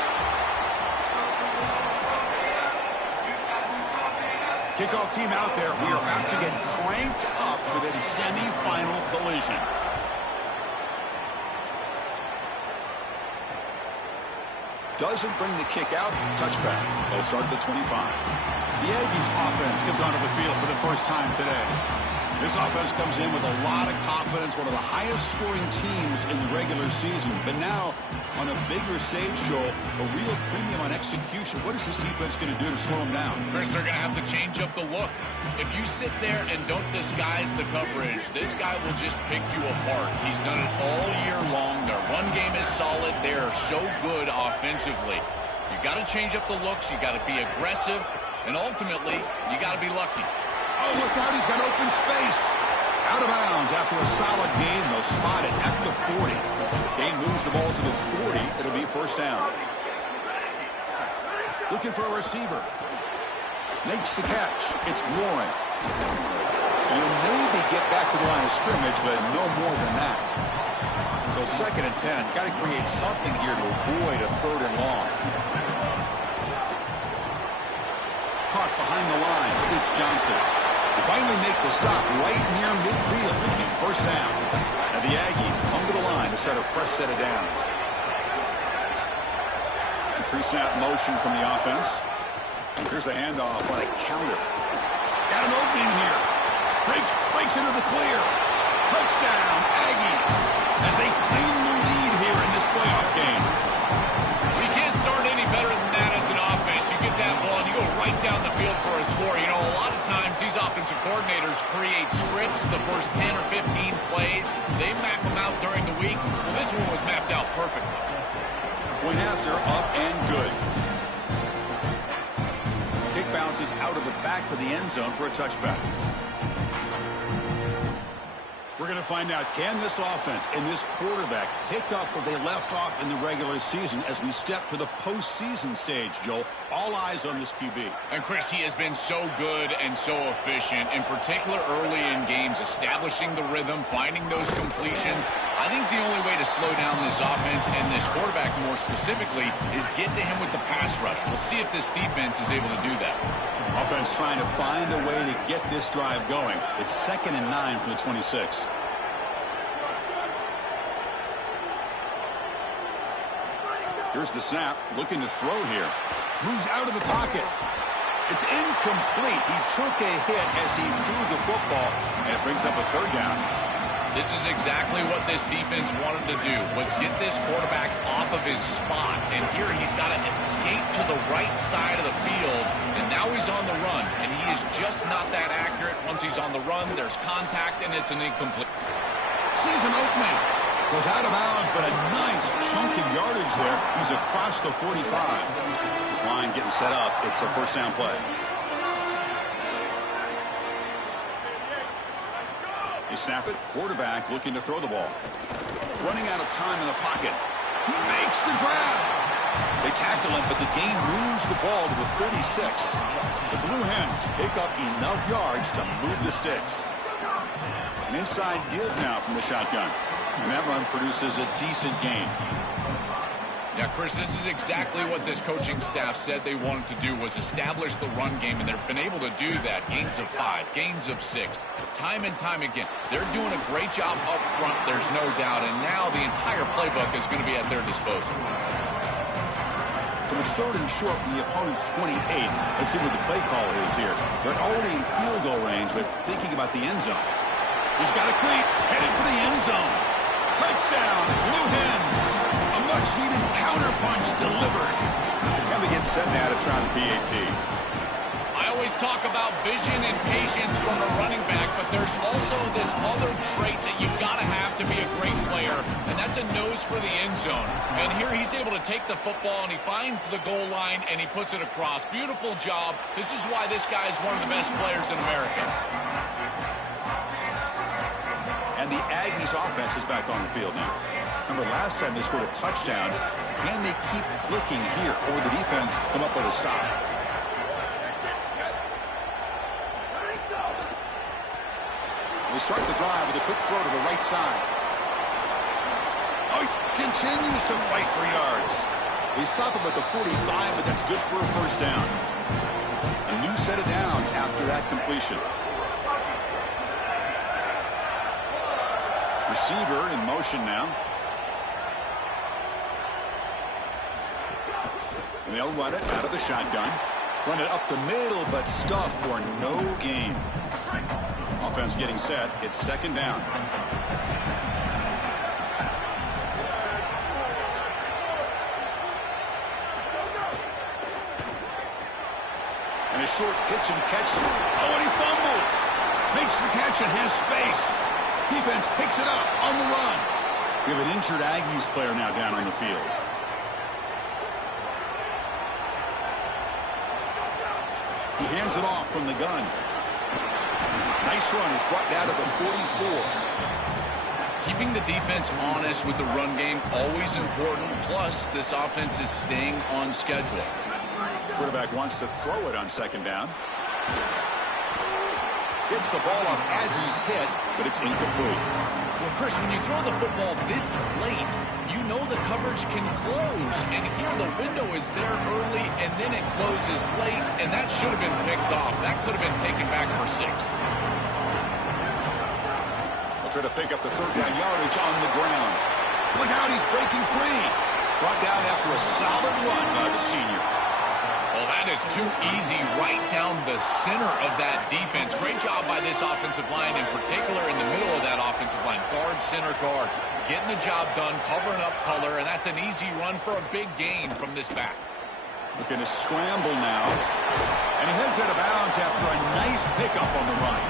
Kickoff team out there. We are about to get cranked up for this semifinal collision. Doesn't bring the kick out. Touchback. They'll start at the 25. The Aggies offense comes onto the field for the first time today. This offense comes in with a lot of confidence, one of the highest scoring teams in the regular season. But now, on a bigger stage, Joel, a real premium on execution. What is this defense going to do to slow them down? Chris, they're going to have to change up the look. If you sit there and don't disguise the coverage, this guy will just pick you apart. He's done it all year long. Their run game is solid. They are so good offensively. You've got to change up the looks. You've got to be aggressive. And ultimately, you got to be lucky. Oh, look out, he's got open space. Out of bounds after a solid gain. They'll spot it at the 40. Game moves the ball to the 40. It'll be first down. Looking for a receiver. Makes the catch. It's Warren. You'll maybe get back to the line of scrimmage, but no more than that. So 2nd and 10. Got to create something here to avoid a 3rd and long. Caught behind the line. It's Johnson. They finally make the stop right near midfield. It'll be first down. And the Aggies come to the line to set a fresh set of downs. Pre-snap motion from the offense. Here's the handoff on a counter. Got an opening here. Breaks into the clear. Touchdown, Aggies, as they claim the lead here in this playoff game. We can't start any better than that as an offense. You get that ball and you go right down the field for a score. You know, a lot of times these offensive coordinators create scripts the first 10 or 15 plays. They map them out during the week. Well, this one was mapped out perfectly. Point after, up and good. Kick bounces out of the back of the end zone for a touchback. We're going to find out, can this offense and this quarterback pick up where they left off in the regular season as we step to the postseason stage, Joel? All eyes on this QB. And, Chris, he has been so good and so efficient, in particular early in games, establishing the rhythm, finding those completions. I think the only way to slow down this offense and this quarterback more specifically is get to him with the pass rush. We'll see if this defense is able to do that. Offense trying to find a way to get this drive going. It's 2nd and 9 from the 26. Here's the snap, looking to throw here. Moves out of the pocket. It's incomplete. He took a hit as he threw the football, and it brings up a 3rd down. This is exactly what this defense wanted to do, was get this quarterback off of his spot. And here he's got to escape to the right side of the field, and now he's on the run. And he is just not that accurate. Once he's on the run, there's contact, and it's an incomplete. Season opening. Goes out of bounds, but a nice chunk of yardage there. He's across the 45. This line getting set up. It's a 1st down play. They snap it. Quarterback looking to throw the ball. Running out of time in the pocket. He makes the grab. They tackle him, but the gain moves the ball to the 36. The Blue Hens pick up enough yards to move the sticks. An inside deals now from the shotgun. And that run produces a decent gain. Yeah, Chris, this is exactly what this coaching staff said they wanted to do, was establish the run game, and they've been able to do that. Gains of 5, gains of 6, time and time again. They're doing a great job up front, there's no doubt, and now the entire playbook is going to be at their disposal. So it's 3rd and short from the opponent's 28. Let's see what the play call is here. They're already in field goal range, but thinking about the end zone. He's got a creep, headed for the end zone. Touchdown, Blue Hens. A much-needed counter-punch delivered. And they get set now to try the PAT. I always talk about vision and patience from a running back, but there's also this other trait that you've got to have to be a great player, and that's a nose for the end zone. And here he's able to take the football, and he finds the goal line, and he puts it across. Beautiful job. This is why this guy is one of the best players in America. And the Aggies offense is back on the field now. Remember, last time they scored a touchdown. Can they keep clicking here, or will the defense come up with a stop? They start the drive with a quick throw to the right side. Oh, he continues to fight for yards. They stop him at the 45, but that's good for a 1st down. A new set of downs after that completion. Receiver in motion now. And they'll run it out of the shotgun. Run it up the middle, but stuff for no gain. Offense getting set. It's 2nd down. And a short pitch and catch. Oh, and he fumbles. Makes the catch and has space. Defense picks it up on the run. We have an injured Aggies player now down on the field. He hands it off from the gun. Nice run. He's brought down to the 44. Keeping the defense honest with the run game, always important. Plus, this offense is staying on schedule. Quarterback wants to throw it on 2nd down. Gets the ball off as he's hit, but it's incomplete. Well, Chris, when you throw the football this late, you know the coverage can close. And here the window is there early, and then it closes late, and that should have been picked off. That could have been taken back for 6. They'll try to pick up the 3rd down yardage on the ground. Look out, he's breaking free. Brought down after a solid run by the senior. Well, that is too easy right down the center of that defense. Great job by this offensive line, in particular in the middle of that offensive line. Guard, center guard, getting the job done, covering up color, and that's an easy run for a big gain from this back. Looking to scramble now. And he heads out of bounds after a nice pickup on the run.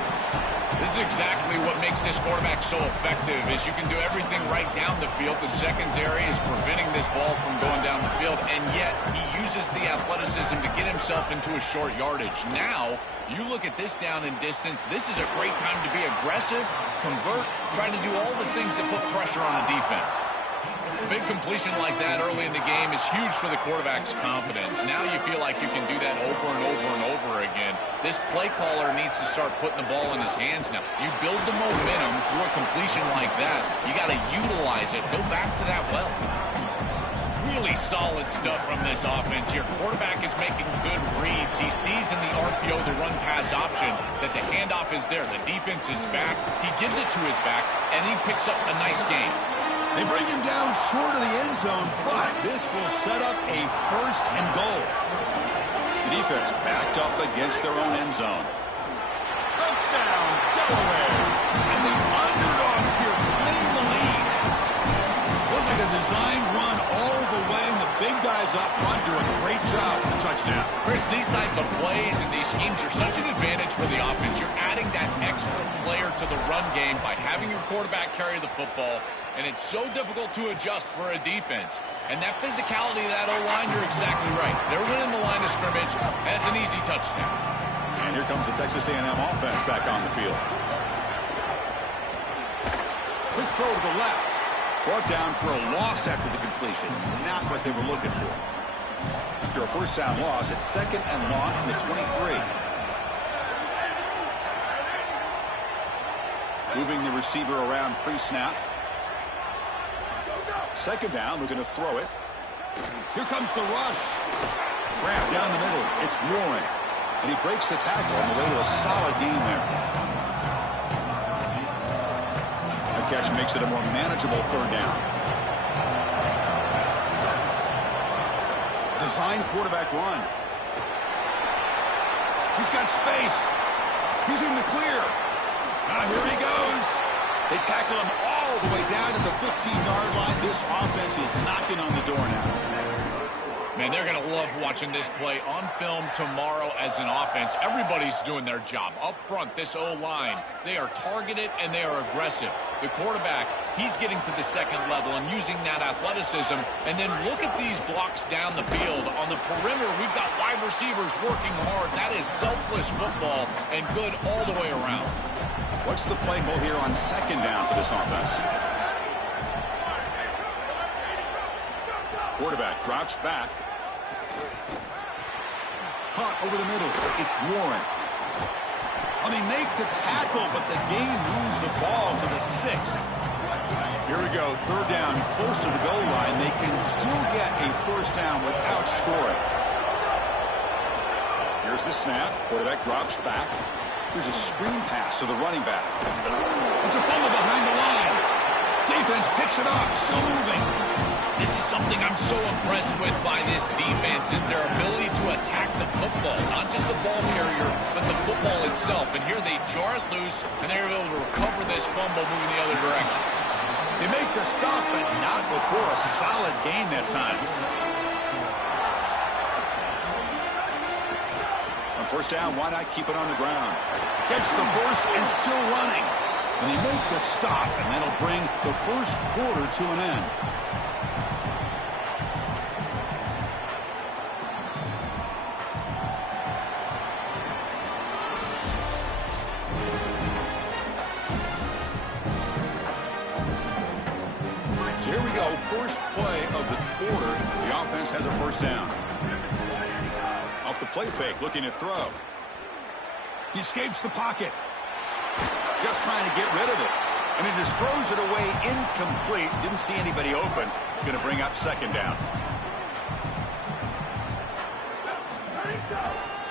This is exactly what makes this quarterback so effective, is you can do everything right down the field. The secondary is preventing this ball from going down the field, and yet he uses the athleticism to get himself into a short yardage. Now, you look at this down and distance, this is a great time to be aggressive, convert, trying to do all the things that put pressure on a defense. A big completion like that early in the game is huge for the quarterback's confidence. Now you feel like you can do that over and over and over again. This play caller needs to start putting the ball in his hands now. You build the momentum through a completion like that. You got to utilize it. Go back to that well. Really solid stuff from this offense. Your quarterback is making good reads. He sees in the RPO, the run-pass option, that the handoff is there. The defense is back. He gives it to his back, and he picks up a nice gain. They bring him down short of the end zone, but this will set up a 1st and goal. The defense backed up against their own end zone. Touchdown, Delaware. And the underdogs here claim the lead. Looks like a design run all the way, and the big guys up front do a great job for the touchdown. Chris, these type of plays and these schemes are such an advantage for the offense. You're adding that extra player to the run game by having your quarterback carry the football. And it's so difficult to adjust for a defense. And that physicality of that O-line, you're exactly right. They're winning the line of scrimmage. That's an easy touchdown. And here comes the Texas A&M offense back on the field. Quick throw to the left. Brought down for a loss after the completion. Not what they were looking for. After a 1st down loss, it's 2nd and long from the 23. Moving the receiver around pre-snap. 2nd down, looking to throw it. Here comes the rush. Grant down the middle. It's Warren. And he breaks the tackle on the way to a solid gain there. That catch makes it a more manageable 3rd down. Design quarterback run. He's got space. He's in the clear. Now here he goes. They tackle him all the way down to the 15-yard line. This offense is knocking on the door now. Man, they're going to love watching this play on film tomorrow as an offense. Everybody's doing their job. Up front, this O-line, they are targeted and they are aggressive. The quarterback, he's getting to the 2nd level and using that athleticism. And then look at these blocks down the field. On the perimeter, we've got wide receivers working hard. That is selfless football and good all the way around. What's the play goal here on 2nd down for this offense? Quarterback drops back. Caught over the middle. It's Warren. Oh, they make the tackle, but the gain moves the ball to the 6. Here we go. 3rd down, close to the goal line. They can still get a 1st down without scoring. Here's the snap. Quarterback drops back. Here's a screen pass to the running back. It's a fumble behind the line. Defense picks it up, still moving. This is something I'm so impressed with by this defense, is their ability to attack the football. Not just the ball carrier, but the football itself. And here they jar it loose, and they're able to recover this fumble moving the other direction. They make the stop, but not before a solid gain that time. On 1st down, why not keep it on the ground? Gets the 1st and still running. And they make the stop, and that'll bring the 1st quarter to an end. So here we go, 1st play of the quarter. The offense has a 1st down. Off the play fake, looking to throw. He escapes the pocket. Just trying to get rid of it. And he just throws it away incomplete. Didn't see anybody open. It's going to bring up 2nd down.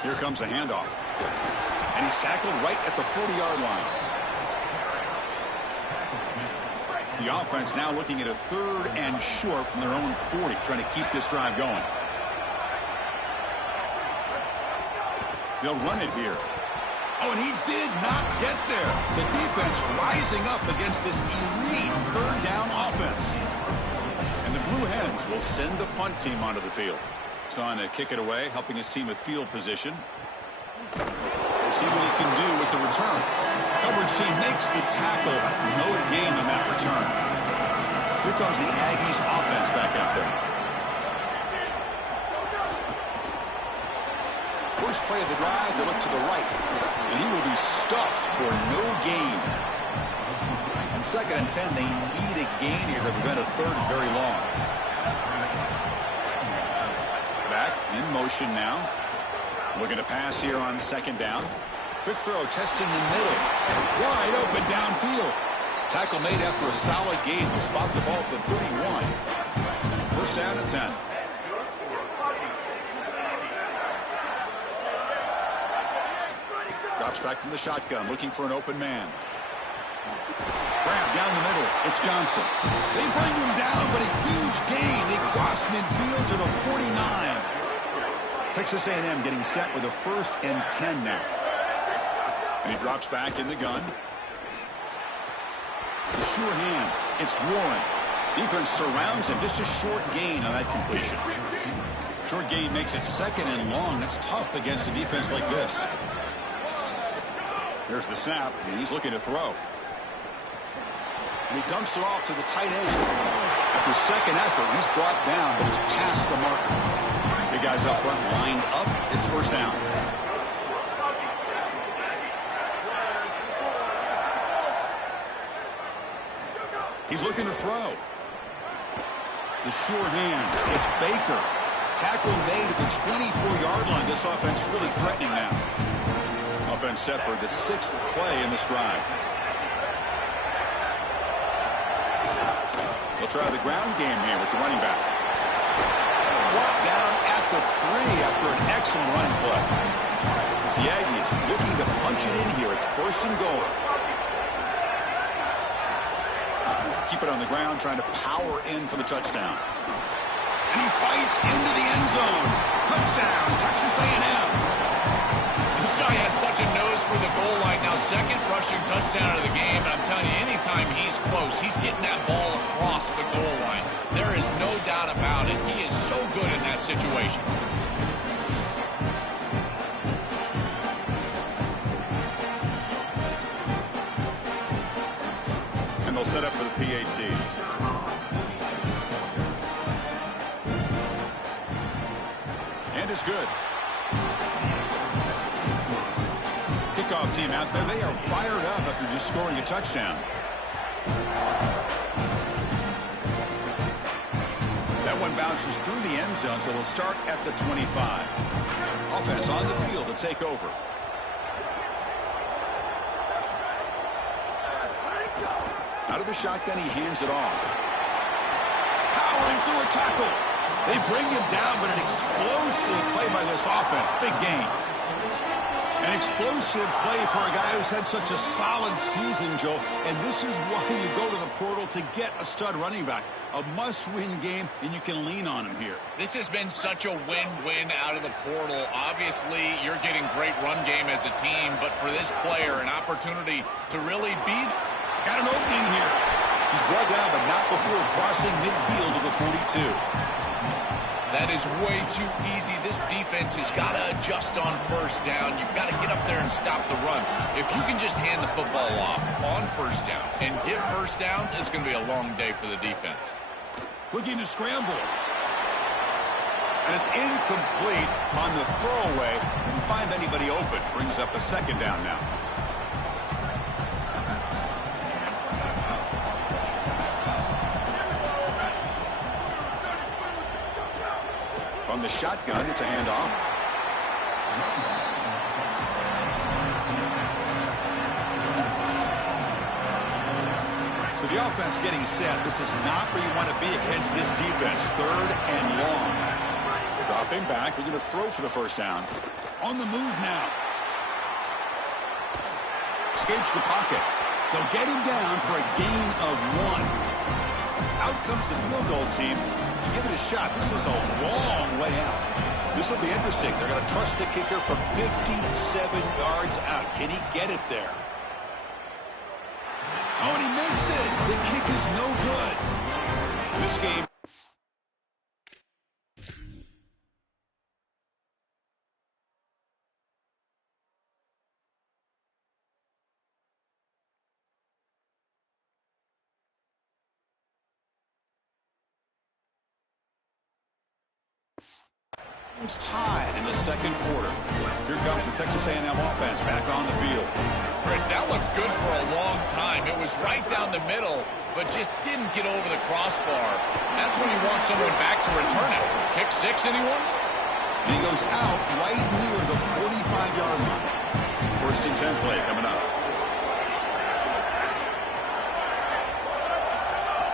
Here comes a handoff. And he's tackled right at the 40-yard line. The offense now looking at a 3rd and short from their own 40, trying to keep this drive going. They'll run it here. Oh, and he did not get there. The defense rising up against this elite 3rd down offense. And the Blue Hens will send the punt team onto the field. Son to kick it away, helping his team with field position. We'll see what he can do with the return. Coverage team makes the tackle. No gain on that return. Here comes the Aggies offense back out there. First play of the drive, they look to the right. And he will be stuffed for no gain. On 2nd and 10, they need a gain here to prevent a 3rd and very long. Back in motion now. Looking to pass here on 2nd down. Quick throw, testing the middle. Wide open downfield. Tackle made after a solid gain. Will spot the ball at the 31. First down and 10. Drops back from the shotgun, looking for an open man. Grab down the middle. It's Johnson. They bring him down, but a huge gain. They cross midfield to the 49. Texas A&M getting set with a 1st and 10 now. And he drops back in the gun. The sure hands. It's Warren. Defense surrounds him. Just a short gain on that completion. Short gain makes it 2nd and long. That's tough against a defense like this. Here's the snap, and he's looking to throw. And he dumps it off to the tight end. After 2nd effort, he's brought down, but it's past the marker. Big guys up front lined up. It's first down. He's looking to throw. The sure hands. It's Baker. Tackle made at the 24-yard line. This offense really threatening now. Offense set for the 6th play in this drive. They'll try the ground game here with the running back. Brought down at the 3 after an excellent running play. The Aggies looking to punch it in here. It's 1st and goal. Keep it on the ground, trying to power in for the touchdown. And he fights into the end zone. Touchdown, Texas A&M. This guy has such a nose for the goal line. Now, 2nd rushing touchdown of the game. And I'm telling you, anytime he's close, he's getting that ball across the goal line. There is no doubt about it. He is so good in that situation. And they'll set up for the PAT. And it's good. Kickoff team out there. They are fired up after just scoring a touchdown. That one bounces through the end zone, so they'll start at the 25. Offense on the field to take over. Out of the shotgun, he hands it off. Powering through a tackle. They bring him down, but an explosive play by this offense. Big gain. An explosive play for a guy who's had such a solid season, Joe. And this is why you go to the portal to get a stud running back. A must-win game, and you can lean on him here. This has been such a win-win out of the portal. Obviously, you're getting great run game as a team, but for this player, an opportunity to really be... Got an opening here. He's brought down, but not before crossing midfield to the 42. That is way too easy. This defense has got to adjust on 1st down. You've got to get up there and stop the run. If you can just hand the football off on 1st down and get 1st downs, it's going to be a long day for the defense. Looking to scramble. And it's incomplete on the throwaway. Didn't find anybody open. Brings up a 2nd down now. From the shotgun, it's a handoff. So the offense getting set. This is not where you want to be against this defense. 3rd and long. Dropping back. They're going to throw for the 1st down. On the move now. Escapes the pocket. They'll get him down for a gain of 1. Out comes the field goal team to give it a shot. This is a long way out. This will be interesting. They're going to trust the kicker from 57 yards out. Can he get it there? Oh, and he missed it. The kick is no good. This game It's tied in the second quarter. Here comes the Texas A&M offense back on the field. Chris, that looked good for a long time. It was right down the middle, but just didn't get over the crossbar. That's when you want someone back to return it. Kick six, anyone? And he goes out right near the 45-yard line. First and 10 play coming up.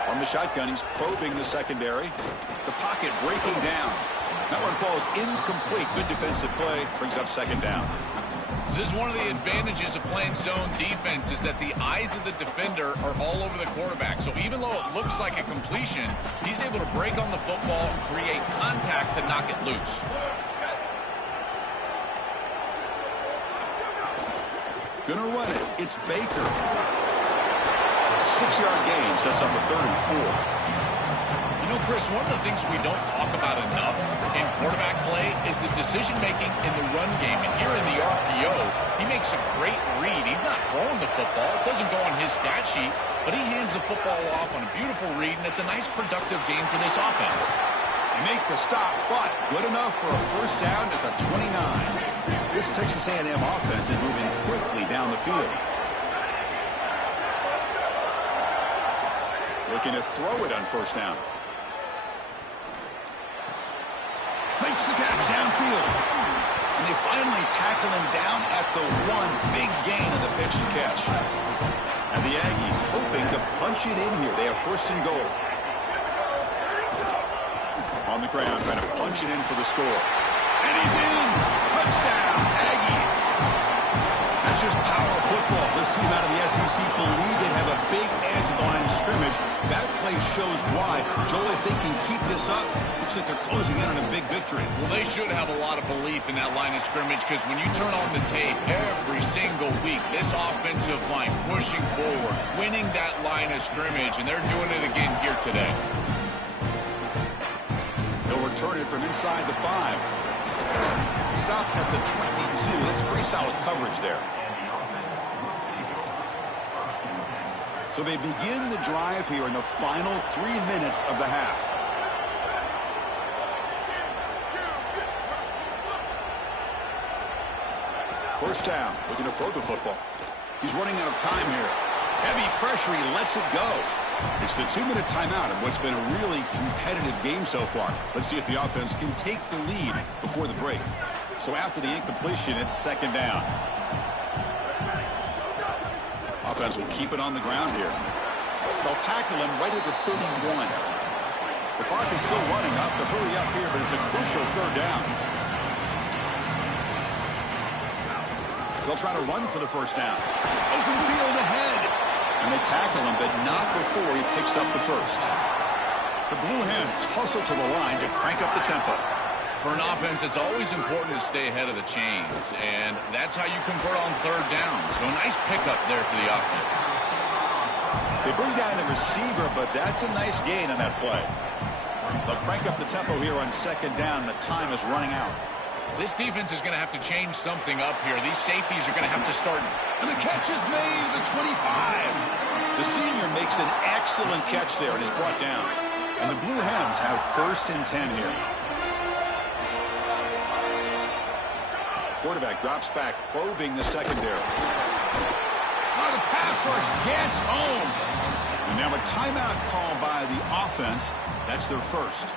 From the shotgun, he's probing the secondary. The pocket breaking down. That one falls incomplete. Good defensive play. Brings up second down. This is one of the advantages of playing zone defense is that the eyes of the defender are all over the quarterback. So even though it looks like a completion, he's able to break on the football and create contact to knock it loose. Gonna run it. It's Baker. 6-yard gain sets up a 34. You know, Chris, one of the things we don't talk about enough in quarterback play is the decision-making in the run game. And here in the RPO, he makes a great read. He's not throwing the football. It doesn't go on his stat sheet, but he hands the football off on a beautiful read, and it's a nice, productive game for this offense. They make the stop, but good enough for a first down at the 29. This Texas A&M offense is moving quickly down the field. Looking to throw it on first down. Makes the catch downfield. And they finally tackle him down at the one. Big gain on the pitch and catch. And the Aggies hoping to punch it in here. They have first and goal. On the ground, trying to punch it in for the score. And he's in. Touchdown, Aggies. That's just power football. This team out of the SEC believe they have a big edge at the line of scrimmage. That play shows why. Joel, if they can keep this up, looks like they're closing in on a big victory. Well, they should have a lot of belief in that line of scrimmage because when you turn on the tape every single week, this offensive line pushing forward, winning that line of scrimmage, and they're doing it again here today. They'll return it from inside the 5. Stop at the 22. That's pretty solid coverage there. So they begin the drive here in the final 3 minutes of the half. First down, looking to throw the football. He's running out of time here. Heavy pressure, he lets it go. It's the 2-minute timeout of what's been a really competitive game so far. Let's see if the offense can take the lead before the break. So after the incompletion, it's second down. Offense will keep it on the ground here. They'll tackle him right at the 31. The clock is still running. Up to hurry up here, but it's a crucial third down. They'll try to run for the first down. Open field ahead. And they tackle him, but not before he picks up the first. The Blue Hens hustle to the line to crank up the tempo. For an offense, it's always important to stay ahead of the chains, and that's how you convert on third down. So a nice pickup there for the offense. They bring down the receiver, but that's a nice gain on that play. They'll crank up the tempo here on second down. The time is running out. This defense is going to have to change something up here. These safeties are going to have to start. And the catch is made, the 25. The senior makes an excellent catch there and is brought down. And the Blue Hens have first and 10 here. Quarterback drops back, probing the secondary. Oh, the pass rush gets home. And now a timeout call by the offense. That's their first.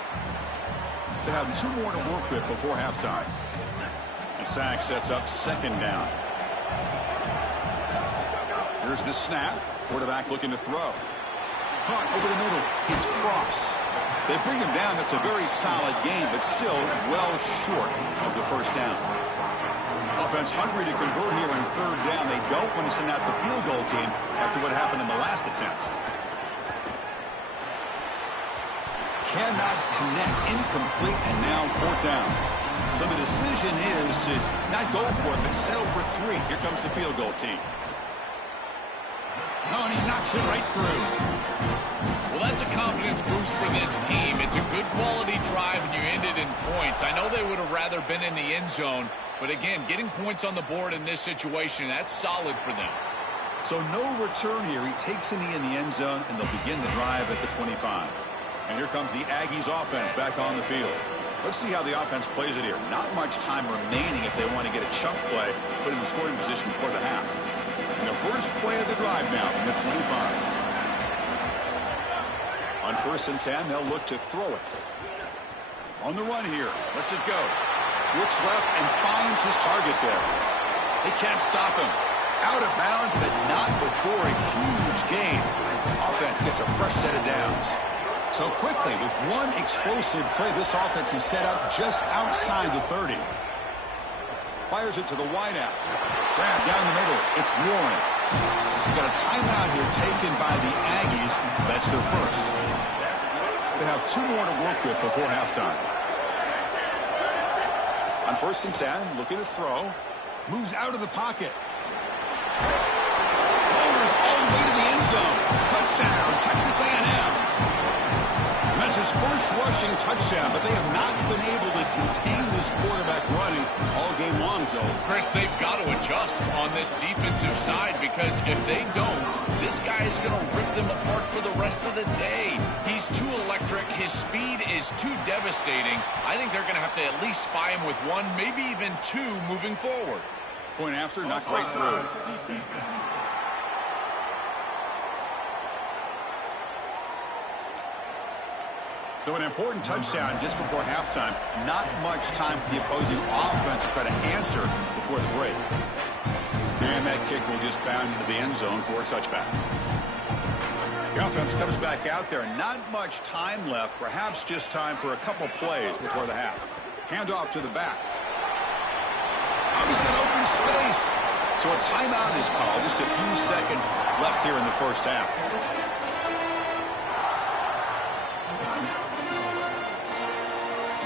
They have 2 more to work with before halftime. And sack sets up second down. Here's the snap. Quarterback looking to throw. Caught over the middle. It's Cross. They bring him down. That's a very solid game, but still well short of the first down. Offense hungry to convert here on third down. They don't want to send out the field goal team after what happened in the last attempt. Cannot connect, incomplete, and now fourth down. So the decision is to not go for it, but settle for 3. Here comes the field goal team. Oh, and he knocks it right through. Well, that's a confidence boost for this team. It's a good quality drive, and you ended in points. I know they would have rather been in the end zone, but again, getting points on the board in this situation, that's solid for them. So no return here. He takes a knee in the end zone, and they'll begin the drive at the 25. And here comes the Aggies offense back on the field. Let's see how the offense plays it here. Not much time remaining if they want to get a chunk play, put in the scoring position before the half. And the first play of the drive now from the 25. On 1st and 10, they'll look to throw it. On the run here. Lets it go. Looks left and finds his target there. They can't stop him. Out of bounds, but not before a huge gain. Offense gets a fresh set of downs. So quickly, with one explosive play, this offense is set up just outside the 30. Fires it to the wideout. Grab down the middle. It's Warren. We've got a timeout here taken by the Aggies. That's their first. They have 2 more to work with before halftime. On 1st and 10, looking to throw. Moves out of the pocket. Lowers all the way to the end zone. Touchdown, Texas A&M. That's his first rushing touchdown, but they have not been able to contain this quarterback running all game long, Joe. Chris, they've got to adjust on this defensive side because if they don't, this guy is going to rip them apart for the rest of the day. He's too electric. His speed is too devastating. I think they're going to have to at least spy him with 1, maybe even 2 moving forward. Point after, not quite through. So an important touchdown just before halftime. Not much time for the opposing offense to try to answer before the break. And that kick will just bound into the end zone for a touchback. The offense comes back out there. Not much time left. Perhaps just time for a couple plays before the half. Handoff to the back. Oh, he's got open space. So a timeout is called. Just a few seconds left here in the first half.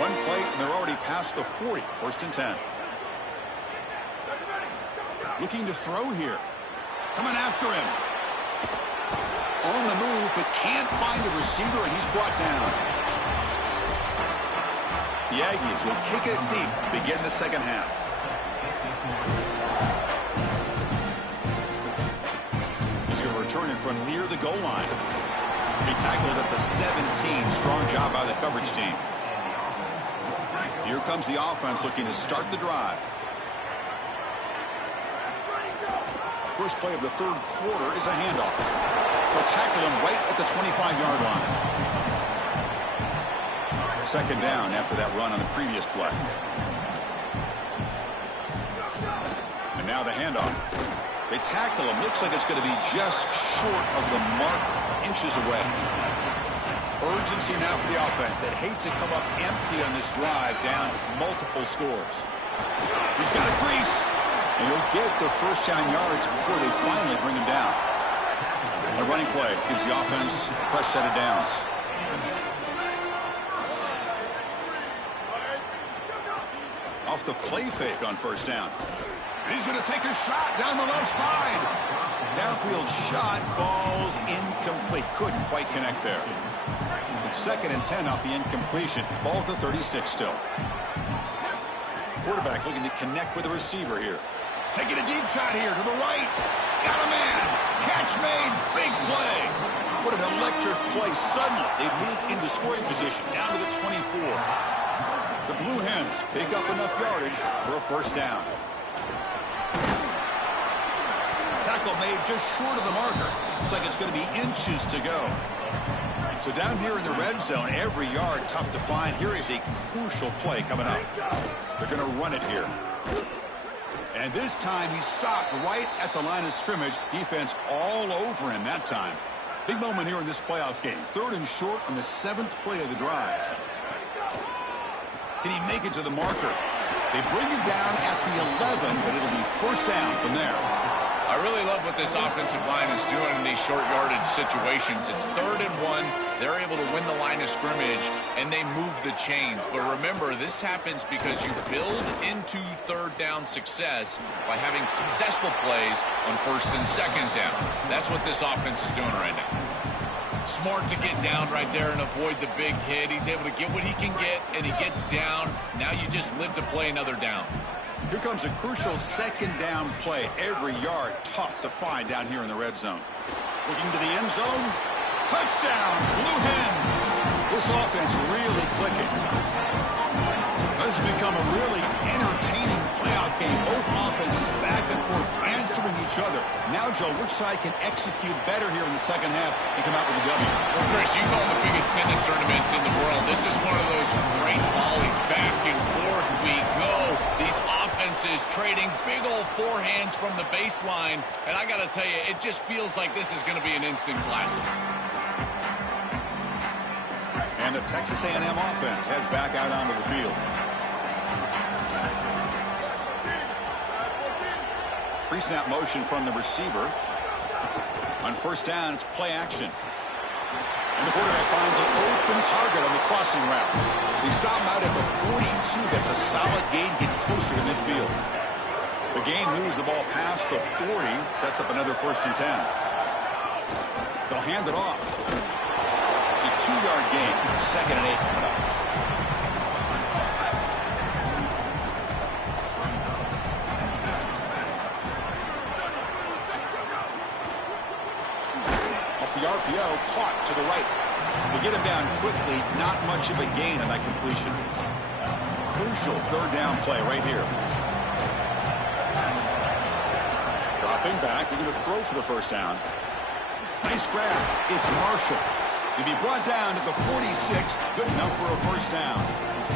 One play, and they're already past the 40. 1st and 10. Looking to throw here. Coming after him. On the move, but can't find a receiver, and he's brought down. The Aggies will kick it deep to begin the second half. He's going to return it from near the goal line. He tackled at the 17. Strong job by the coverage team. Here comes the offense looking to start the drive. First play of the 3rd quarter is a handoff. They'll tackle him right at the 25-yard line. 2nd down after that run on the previous play. And now the handoff. They tackle him. Looks like it's going to be just short of the mark, inches away. Urgency now for the offense that hates to come up empty on this drive, down multiple scores. He's got a crease, and he'll get the first down yards before they finally bring him down. A running play gives the offense a fresh set of downs. Off the play fake on 1st down. And he's going to take a shot down the left side. Downfield shot falls incomplete. Couldn't quite connect there. 2nd and 10 off the incompletion. Ball to 36 still. Quarterback looking to connect with the receiver here. Taking a deep shot here to the right. Got a man. Catch made. Big play. What an electric play. Suddenly, they move into scoring position down to the 24. The Blue Hens pick up enough yardage for a 1st down. Tackle made just short of the marker. Looks like it's going to be inches to go. So down here in the red zone, every yard tough to find. Here is a crucial play coming up. They're going to run it here. And this time he stopped right at the line of scrimmage. Defense all over him that time. Big moment here in this playoff game. 3rd and short on the 7th play of the drive. Can he make it to the marker? They bring him down at the 11, but it'll be 1st down from there. I really love what this offensive line is doing in these short yardage situations. It's 3rd and 1. They're able to win the line of scrimmage, and they move the chains. But remember, this happens because you build into 3rd down success by having successful plays on 1st and 2nd down. That's what this offense is doing right now. Smart to get down right there and avoid the big hit. He's able to get what he can get, and he gets down. Now you just live to play another down. Here comes a crucial 2nd down play. Every yard tough to find down here in the red zone. Looking to the end zone. Touchdown, Blue Hens. This offense really clicking. This has become a really entertaining playoff game. Both offenses back and forth, answering each other. Now, Joe, which side can execute better here in the second half and come out with a W? Well, Chris, you call the biggest tennis tournaments in the world. This is one of those great volleys. Back and forth we go. These offenses trading big old forehands from the baseline. And I got to tell you, it just feels like this is going to be an instant classic. And the Texas A&M offense heads back out onto the field. Pre-snap motion from the receiver. On first down, it's play action. And the quarterback finds an open target on the crossing route. They stop him out at the 42. That's a solid gain, getting closer to midfield. The game moves the ball past the 40, sets up another 1st and 10. They'll hand it off. It's a 2-yard gain. 2nd and 8 coming up. The RPO caught to the right. They get him down quickly. Not much of a gain on that completion. Crucial 3rd down play right here. Dropping back. They're going to throw for the 1st down. Nice grab. It's Marshall. He'll be brought down at the 46. Good enough for a 1st down.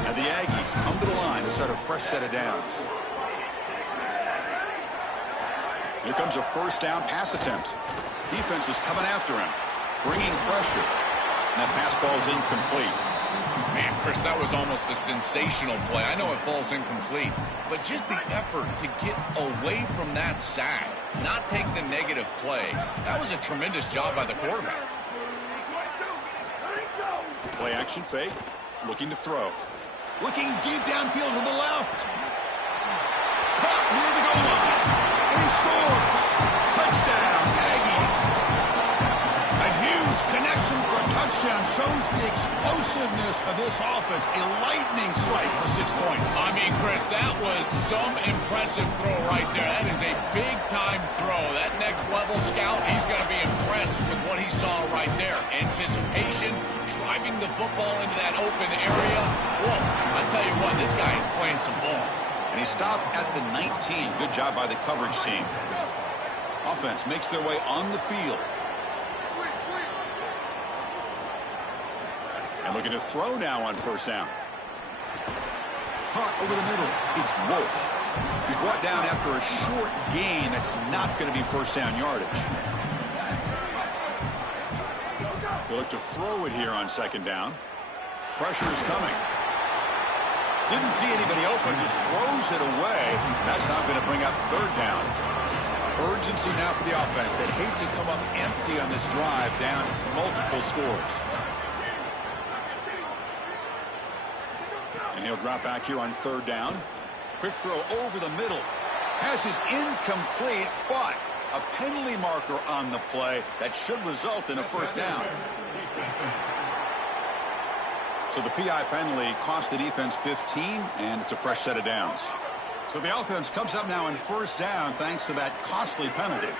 And the Aggies come to the line to start a fresh set of downs. Here comes a 1st down pass attempt. Defense is coming after him, bringing pressure. And that pass falls incomplete. Man, Chris, that was almost a sensational play. I know it falls incomplete, but just the effort to get away from that sack, not take the negative play, that was a tremendous job by the quarterback. Play action fake, looking to throw. Looking deep downfield to the left. Caught near the goal line, and he scores. Touchdown, Aggies. A huge connection for a touchdown shows the explosiveness of this offense. A lightning strike for 6 points. I mean, Chris, that was some impressive throw right there. That is a big-time throw. That next-level scout, he's going to be impressed with what he saw right there. Anticipation, driving the football into that open area. Whoa, I tell you what, this guy is playing some ball. And he stopped at the 19. Good job by the coverage team. Offense makes their way on the field. And looking to throw now on 1st down. Caught over the middle. It's Wolf. He's brought down after a short gain. That's not going to be 1st down yardage. They look to throw it here on 2nd down. Pressure is coming. Didn't see anybody open, just throws it away. That's not going to bring up 3rd down. Urgency now for the offense. They hate to come up empty on this drive, down multiple scores. And he'll drop back here on 3rd down. Quick throw over the middle. Pass is incomplete, but a penalty marker on the play that should result in a 1st down. So the PI penalty cost the defense 15, and it's a fresh set of downs. So the offense comes up now in 1st down thanks to that costly penalty.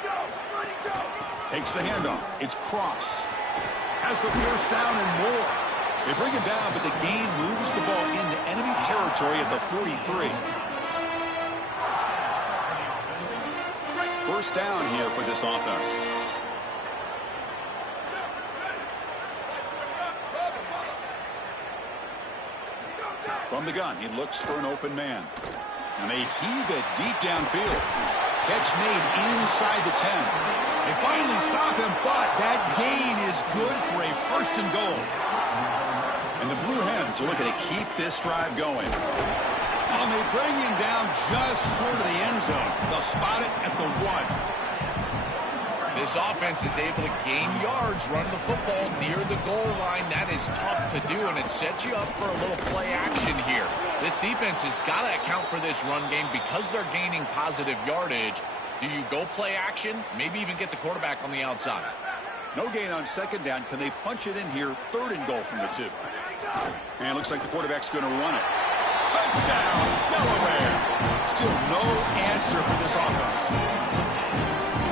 Takes the handoff. It's Cross. Has the 1st down and more. They bring him down, but the gain moves the ball into enemy territory at the 43. 1st down here for this offense. From the gun, he looks for an open man. And they heave it deep downfield. Catch made inside the 10. They finally stop him, but that gain is good for a 1st and goal. And the Blue Hens are looking to keep this drive going. And they bring him down just short of the end zone. They'll spot it at the 1. This offense is able to gain yards, run the football near the goal line. That is tough to do, and it sets you up for a little play action here. This defense has got to account for this run game because they're gaining positive yardage. Do you go play action? Maybe even get the quarterback on the outside. No gain on 2nd down. Can they punch it in here? 3rd and goal from the 2. And it looks like the quarterback's going to run it. Touchdown, Delaware. Still no answer for this offense.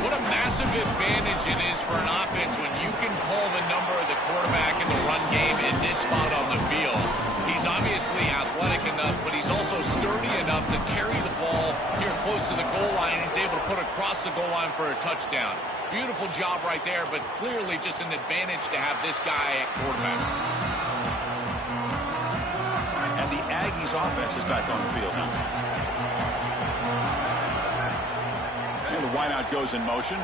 What a massive advantage it is for an offense when you can call the number of the quarterback in the run game in this his spot on the field. He's obviously athletic enough, but he's also sturdy enough to carry the ball here close to the goal line. He's able to put it across the goal line for a touchdown. Beautiful job right there, but clearly just an advantage to have this guy at quarterback. And the Aggies offense is back on the field now. And the wideout goes in motion.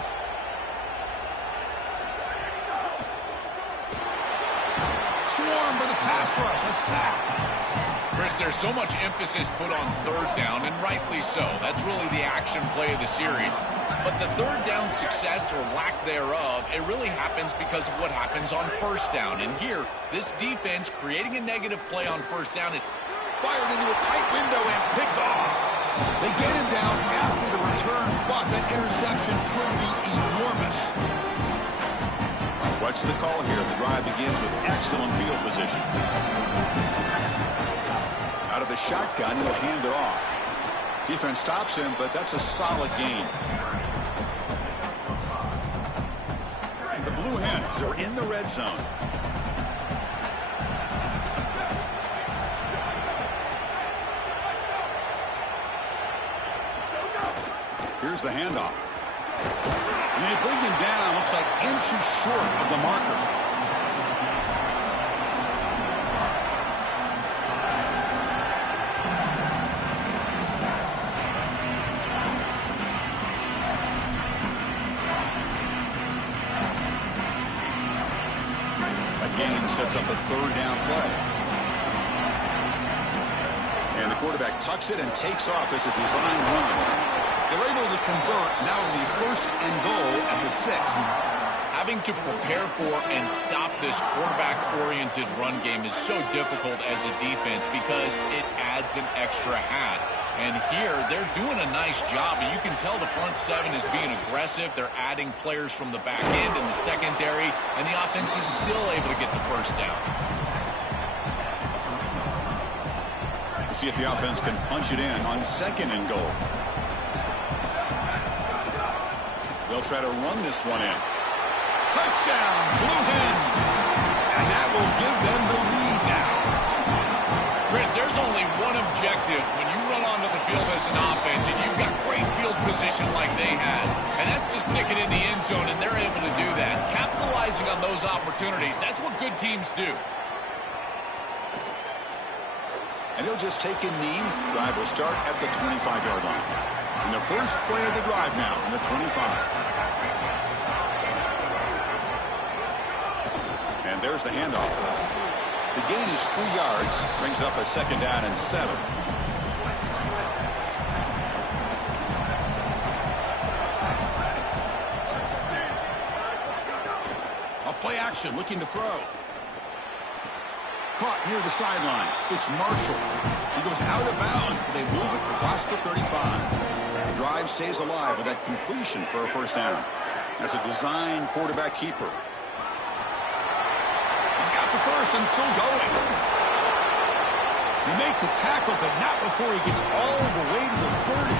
Swarm for the pass rush, a sack. Chris, there's so much emphasis put on third down, and rightly so. That's really the action play of the series. But the third down success or lack thereof, it really happens because of what happens on first down. And here, this defense creating a negative play on first down is Fired into a tight window and picked off. They get him down after the return, but that interception could be enormous. What's the call here? The drive begins with excellent field position. Out of the shotgun, he'll hand it off. Defense stops him, but that's a solid gain. The Blue Hens are in the red zone. Here's the handoff. And they bring him down, looks like inches short of the marker. That gain sets up a third down play. And the quarterback tucks it and takes off as a design run. They're able to convert. Now it'll be first and goal at the 6. having to prepare for and stop this quarterback-oriented run game is so difficult as a defense because it adds an extra hat. And here, they're doing a nice job. And you can tell the front seven is being aggressive. They're adding players from the back end in the secondary, and the offense is still able to get the first down. We'll see if the offense can punch it in on second and goal. They'll try to run this one in. Touchdown, Blue Hens! And that will give them the lead now. Chris, there's only one objective when you run onto the field as an offense and you've got great field position like they had, and that's to stick it in the end zone, and they're able to do that. Capitalizing on those opportunities, that's what good teams do. And he'll just take a knee. Drive will start at the 25-yard line. And the first play of the drive now from the 25. And there's the handoff. The gain is 3 yards, brings up a second down and 7. A play action, looking to throw. Caught near the sideline. It's Marshall. He goes out of bounds, but they move it across the 35. The drive stays alive with that completion for a first down. That's a design quarterback keeper. He's got the first and still going. They make the tackle, but not before he gets all the way to the 30.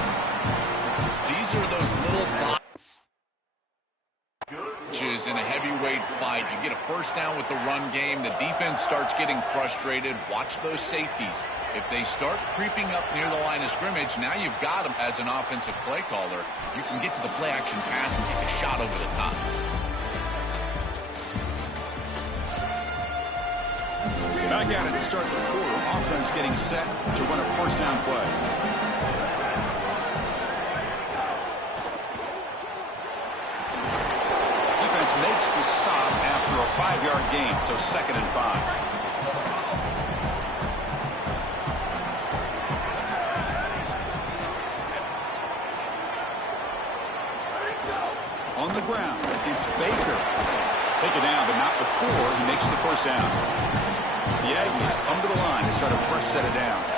These are those little in a heavyweight fight. You get a first down with the run game. The defense starts getting frustrated. Watch those safeties. If they start creeping up near the line of scrimmage, now you've got them as an offensive play caller. You can get to the play action pass and take a shot over the top. Back at it to start the quarter. Offense getting set to run a first down play. Defense makes the stop after a 5-yard gain, so second and 5. On the ground, it's Baker. Take it down, but not before he makes the first down. The Aggies come to the line to start a fresh set of downs.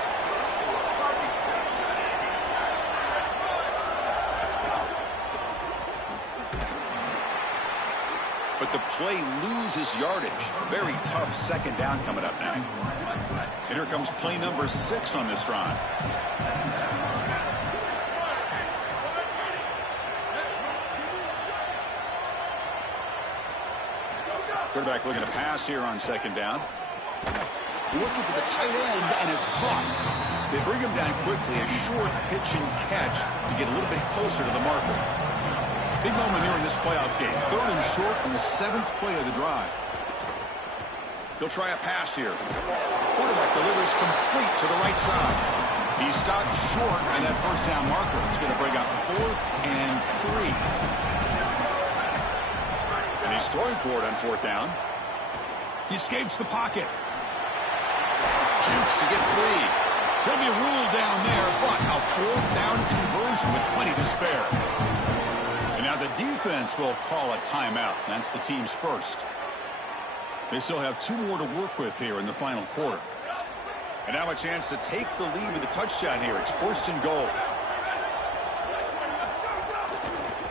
But the play loses yardage. Very tough second down coming up now. And here comes play number 6 on this drive. Quarterback looking to pass here on second down. Looking for the tight end, and it's caught. They bring him down quickly, a short pitch and catch to get a little bit closer to the marker. Big moment here in this playoff game. 3rd and short on the 7th play of the drive. He'll try a pass here. Quarterback delivers complete to the right side. He stopped short on that first down marker. It's going to bring up 4th and 3. And he's throwing for it on 4th down. He escapes the pocket. Jukes to get free. He'll be ruled down there, but a 4th down conversion with plenty to spare. And now the defense will call a timeout. That's the team's first. They still have 2 more to work with here in the final quarter. And now a chance to take the lead with a touchdown here. It's 1st and goal.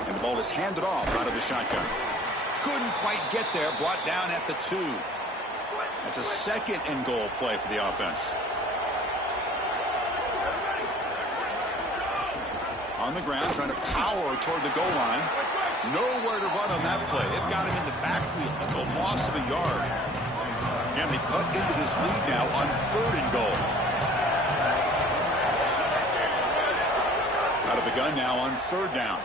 And the ball is handed off out of the shotgun. Couldn't quite get there. Brought down at the 2. That's a 2nd and goal play for the offense. On the ground, trying to power toward the goal line. Nowhere to run on that play. They've got him in the backfield. That's a loss of a yard. And they cut into this lead now on 3rd and goal. Out of the gun now on 3rd down.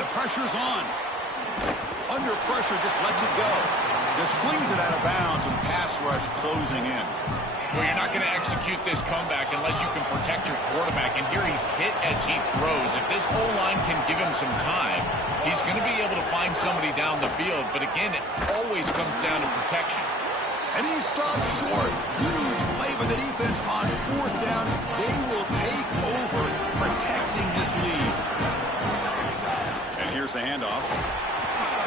The pressure's on. Under pressure, just lets it go. Just flings it out of bounds with pass rush closing in. Well, you're not going to execute this comeback unless you can protect your quarterback. And here he's hit as he throws. If this O-line can give him some time, he's going to be able to find somebody down the field. But again, it always comes down to protection. And he stops short. Huge play by the defense on 4th down. They will take over protecting this lead. And here's the handoff.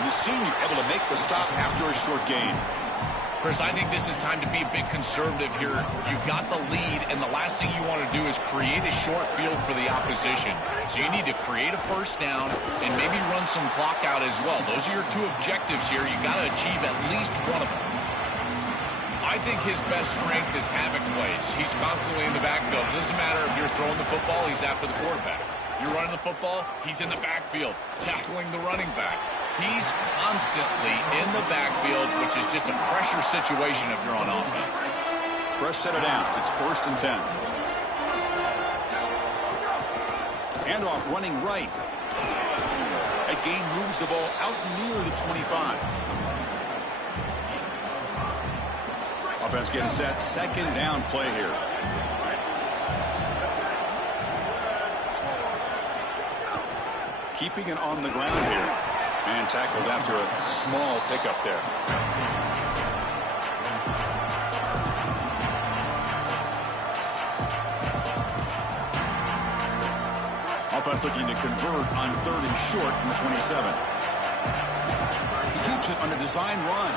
And the senior able to make the stop after a short gain. Chris, I think this is time to be a bit conservative here. You've got the lead, and the last thing you want to do is create a short field for the opposition. So you need to create a 1st down and maybe run some clock out as well. Those are your 2 objectives here. You've got to achieve at least one of them. I think his best strength is havoc plays. He's constantly in the backfield. It doesn't matter if you're throwing the football, he's after the quarterback. You're running the football, he's in the backfield, tackling the running back. He's constantly in the backfield, which is just a pressure situation if you're on offense. Fresh set of downs. It's 1st and 10. Handoff running right. That gain moves the ball out near the 25. Offense getting set. 2nd down play here. Keeping it on the ground here. And tackled after a small pickup there. Offense looking to convert on 3rd and short from the 27. He keeps it on a design run.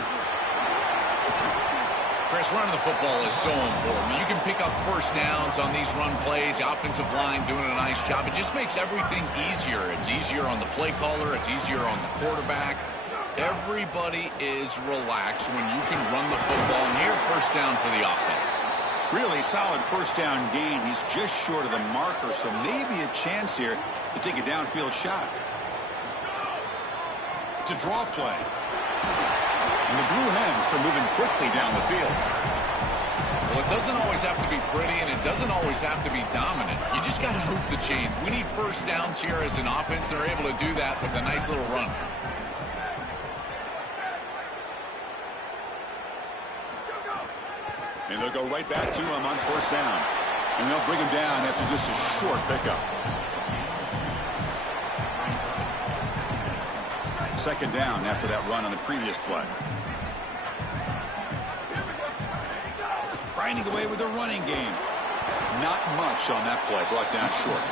Chris, running the football is so important. You can pick up 1st downs on these run plays. The offensive line doing a nice job. It just makes everything easier. It's easier on the play caller. It's easier on the quarterback. Everybody is relaxed when you can run the football near 1st down for the offense. Really solid 1st down gain. He's just short of the marker, so maybe a chance here to take a downfield shot. It's a draw play. And the Blue Hens are moving quickly down the field. Well, it doesn't always have to be pretty, and it doesn't always have to be dominant. You just got to move the chains. We need 1st downs here as an offense. They're able to do that with a nice little run. And they'll go right back to him on 1st down. And they'll bring him down after just a short pickup. 2nd down after that run on the previous play. Grinding away with the running game. Not much on that play. Brought down short.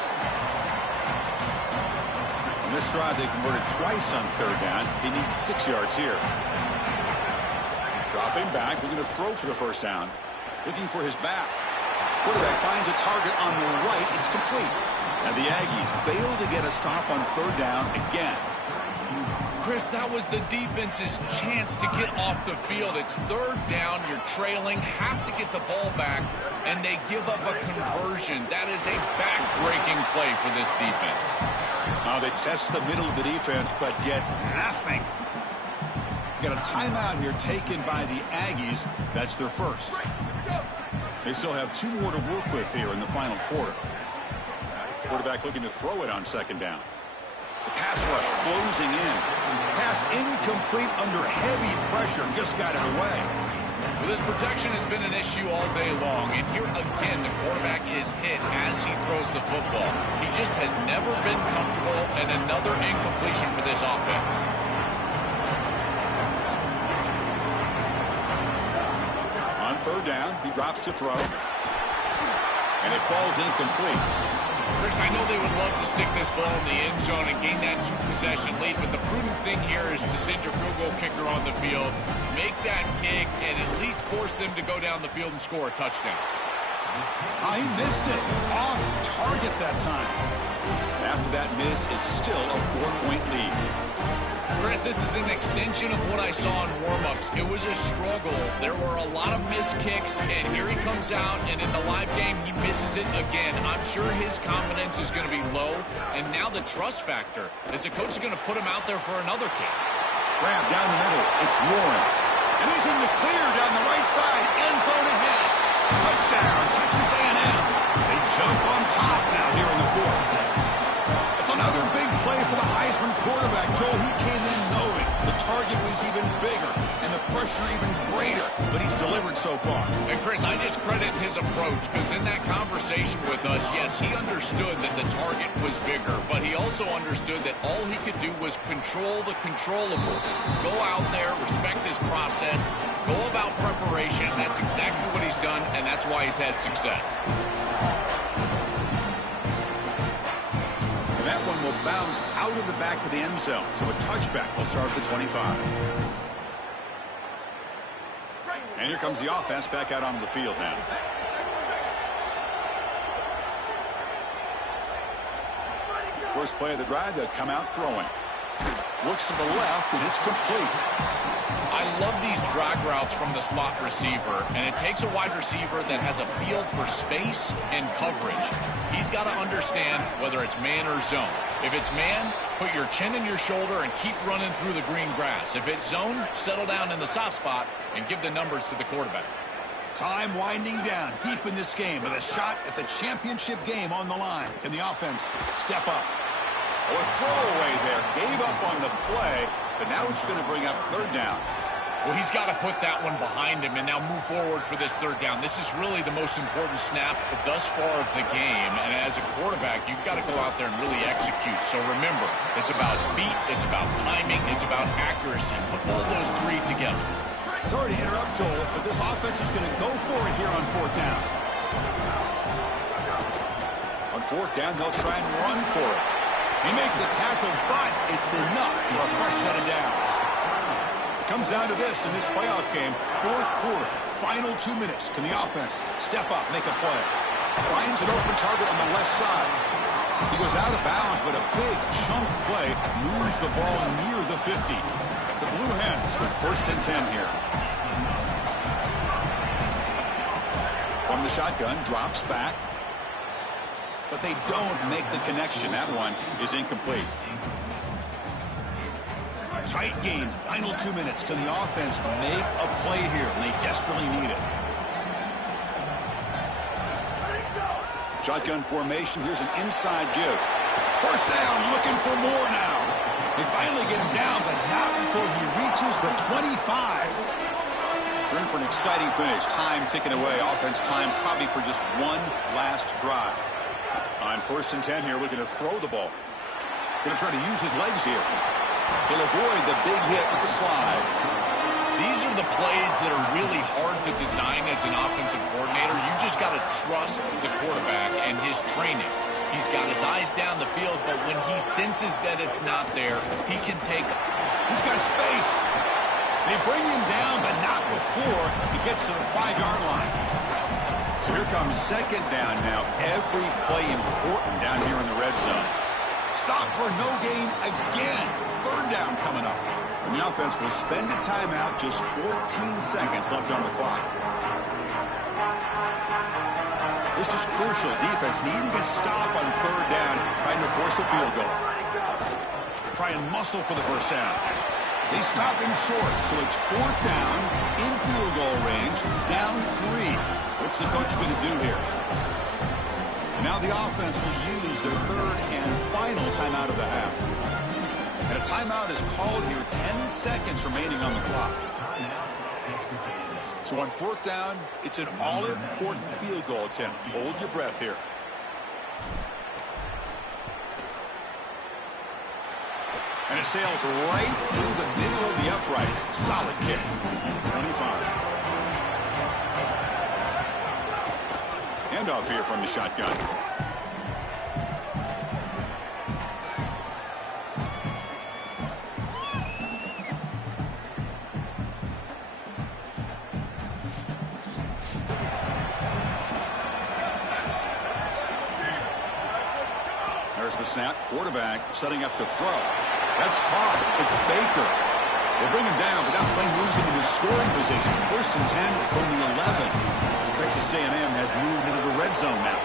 On this drive, they converted twice on 3rd down. He needs 6 yards here. Dropping back, looking to throw for the 1st down. Looking for his back. Quarterback finds a target on the right. It's complete. And the Aggies fail to get a stop on 3rd down again. Chris, that was the defense's chance to get off the field. It's 3rd down. You're trailing. Have to get the ball back. And they give up a conversion. That is a back-breaking play for this defense. They test the middle of the defense, but get nothing. got a timeout here taken by the Aggies. That's their first. They still have 2 more to work with here in the final quarter. Quarterback looking to throw it on second down. The pass rush closing in. Pass incomplete under heavy pressure. Just got it away. Well, this protection has been an issue all day long. And here again, the quarterback is hit as he throws the football. He just has never been comfortable, and another incompletion for this offense. On third down, he drops to throw. And it falls incomplete. Chris, I know they would love to stick this ball in the end zone and gain that 2-possession lead, but the prudent thing here is to send your field goal kicker on the field, make that kick, and at least force them to go down the field and score a touchdown. He missed it. Off target that time. After that miss, it's still a 4-point lead. Chris, this is an extension of what I saw in warm-ups. It was a struggle. There were a lot of missed kicks, and here he comes out, and in the live game, he misses it again. I'm sure his confidence is going to be low, and now the trust factor. Is the coach going to put him out there for another kick? Grab down the middle. It's Warren. And he's in the clear down the right side. End zone ahead. Touchdown, Texas A&M. They jump on top now here in the fourth. It's another big play for the Heisman quarterback. Joe, he came in knowing the target was even bigger and the pressure even greater, but he's delivered so far. And Chris, I just credit his approach, because in that conversation with us, yes, he understood that the target was bigger, but he also understood that all he could do was control the controllables. Go out there, respect his process, go about preparation. That's exactly what he's done, and that's why he's had success. That one will bounce out of the back of the end zone. So a touchback will start at the 25. And here comes the offense back out onto the field now. First play of the drive, they'll come out throwing. Looks to the left, and it's complete. I love these drag routes from the slot receiver, and it takes a wide receiver that has a feel for space and coverage. He's got to understand whether it's man or zone. If it's man, put your chin in your shoulder and keep running through the green grass. If it's zone, settle down in the soft spot and give the numbers to the quarterback. Time winding down deep in this game with a shot at the championship game on the line. Can the offense step up? Oh, a throwaway there. Gave up on the play, but now it's going to bring up third down. Well, he's got to put that one behind him and now move forward for this third down. This is really the most important snap thus far of the game. And as a quarterback, you've got to go out there and really execute. So remember, it's about feet, it's about timing, it's about accuracy. Put all those three together. Sorry to interrupt, Joel, but this offense is going to go for it here on fourth down. On fourth down, they'll try and run for it. They make the tackle, but it's enough for a fresh set of downs. It comes down to this in this playoff game. Fourth quarter, final 2 minutes. Can the offense step up, make a play? Finds an open target on the left side. He goes out of bounds, but a big chunk play moves the ball near the 50. The Blue Hens with first and 10 here. From the shotgun, drops back. But they don't make the connection. That one is incomplete. Tight game, final 2 minutes. Can the offense make a play here? And they desperately need it. Shotgun formation. Here's an inside give. First down, looking for more now. They finally get him down, but not before he reaches the 25. We're in for an exciting finish. Time ticking away. Offense time probably for just one last drive. On first and 10 here, looking to throw the ball. Going to try to use his legs here. He'll avoid the big hit with the slide. These are the plays that are really hard to design as an offensive coordinator. You just got to trust the quarterback and his training. He's got his eyes down the field, but when he senses that it's not there, he can take. He's got space. They bring him down, but not before he gets to the 5-yard line. So here comes second down now. Every play important down here in the red zone. Stop for no gain again. Third down coming up. And the offense will spend a timeout. Just 14 seconds left on the clock. This is crucial. Defense needing a stop on third down, trying to force a field goal. Try and muscle for the first down. They stop him short, so it's 4th down, in field goal range, down 3. What's the coach going to do here? Now the offense will use their 3rd and final timeout of the half. And a timeout is called here, 10 seconds remaining on the clock. So on 4th down, it's an all-important field goal attempt. Hold your breath here. And it sails right through the middle of the uprights. Solid kick. 25. Handoff here from the shotgun. There's the snap. Quarterback setting up the throw. That's caught. It's Baker. They bring him down, but that play moves him into scoring position. 1st and 10 from the 11. Texas A&M has moved into the red zone now.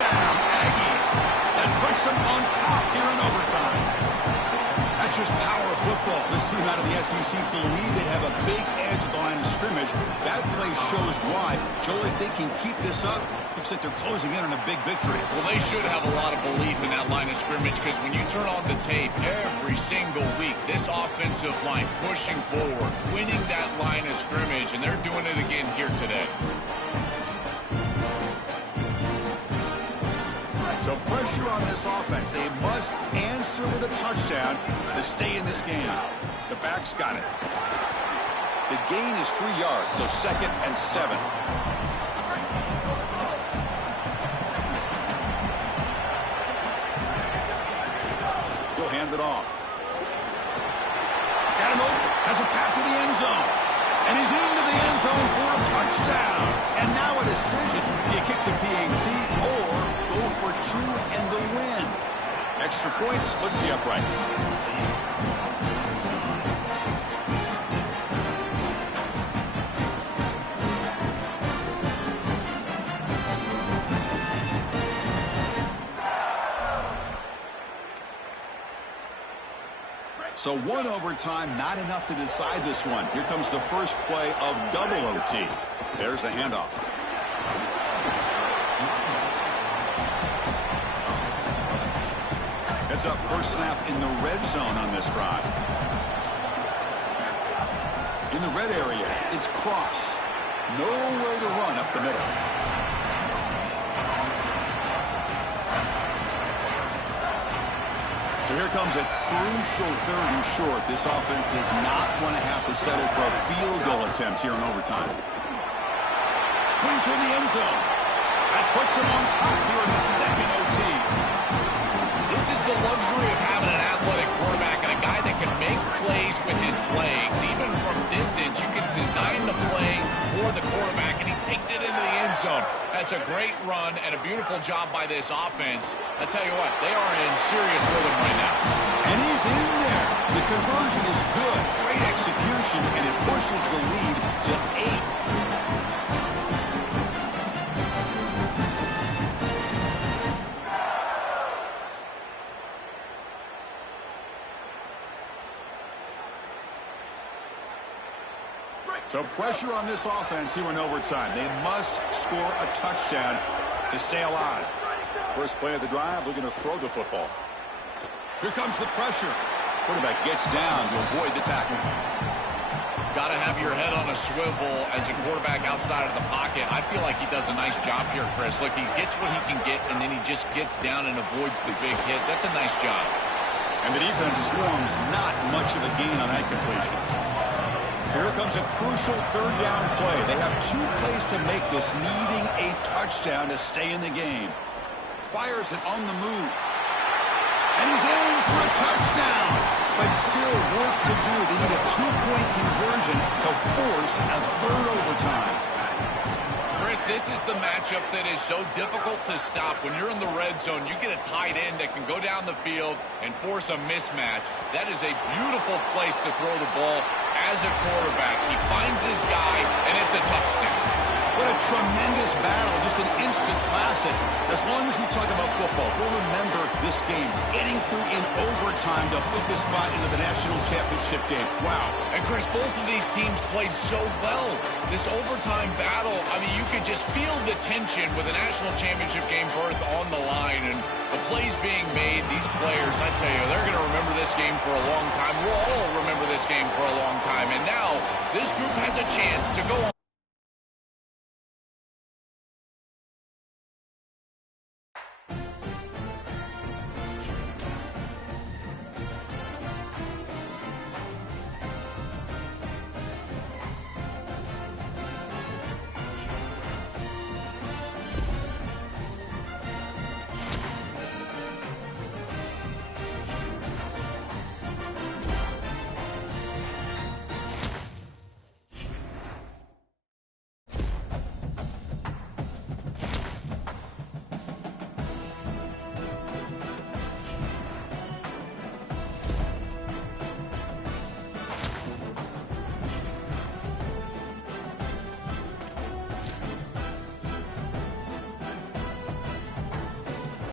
Down, Aggies. That puts them on top here in overtime. That's just power of football. This team out of the SEC believe they have a big edge at the line of scrimmage. That play shows why. Joel, if they can keep this up, looks like they're closing in on a big victory. Well, they should have a lot of belief in that line of scrimmage because when you turn on the tape every single week, this offensive line pushing forward, winning that line of scrimmage, and they're doing it again here today. So pressure on this offense. They must answer with a touchdown to stay in this game. The back's got it. The gain is 3 yards, so 2nd and 7. He'll hand it off. Got him open. Has a path to the end zone. And he's into the end zone for a touchdown. And now a decision. Do you kick the PAT or go for 2 and the win? Extra point splits the uprights. So 1 overtime, not enough to decide this one. Here comes the first play of double OT. There's the handoff. Heads up, first snap in the red zone on this drive. In the red area, it's Cross. Nowhere to run up the middle. So here comes a crucial 3rd and short. This offense does not want to have to settle for a field goal attempt here in overtime. Points in the end zone. That puts him on top here in the 2nd OT. This is the luxury of having an athletic quarterback and a guy that can make plays with his legs. Even from distance, you can design the play for the quarterback, and he takes it into the end zone. That's a great run and a beautiful job by this offense. I tell you what, they are in serious rhythm right now. And he's in there. The conversion is good. Great execution, and it pushes the lead to 8. So pressure on this offense here in overtime. They must score a touchdown to stay alive. First play of the drive, looking to throw the football. Here comes the pressure. Quarterback gets down to avoid the tackle. Got to have your head on a swivel as a quarterback outside of the pocket. I feel like he does a nice job here, Chris. Look, he gets what he can get, and then he just gets down and avoids the big hit. That's a nice job. And the defense swarms not much of a gain on that completion. So here comes a crucial 3rd down play. They have 2 plays to make this, needing a touchdown to stay in the game. Fires it on the move. And he's in for a touchdown. But still work to do. They need a 2-point conversion to force a 3rd overtime. Chris, this is the matchup that is so difficult to stop. When you're in the red zone, you get a tight end that can go down the field and force a mismatch. That is a beautiful place to throw the ball as a quarterback. He finds his guy, and it's a touchdown. What a tremendous battle, just an instant classic. As long as we talk about football, we'll remember this game, getting through in overtime to put this spot into the national championship game. Wow. And Chris, both of these teams played so well. This overtime battle, I mean, you could just feel the tension with a national championship game berth on the line and the plays being made. These players, I tell you, they're going to remember this game for a long time. We'll all remember this game for a long time. And now this group has a chance to go on.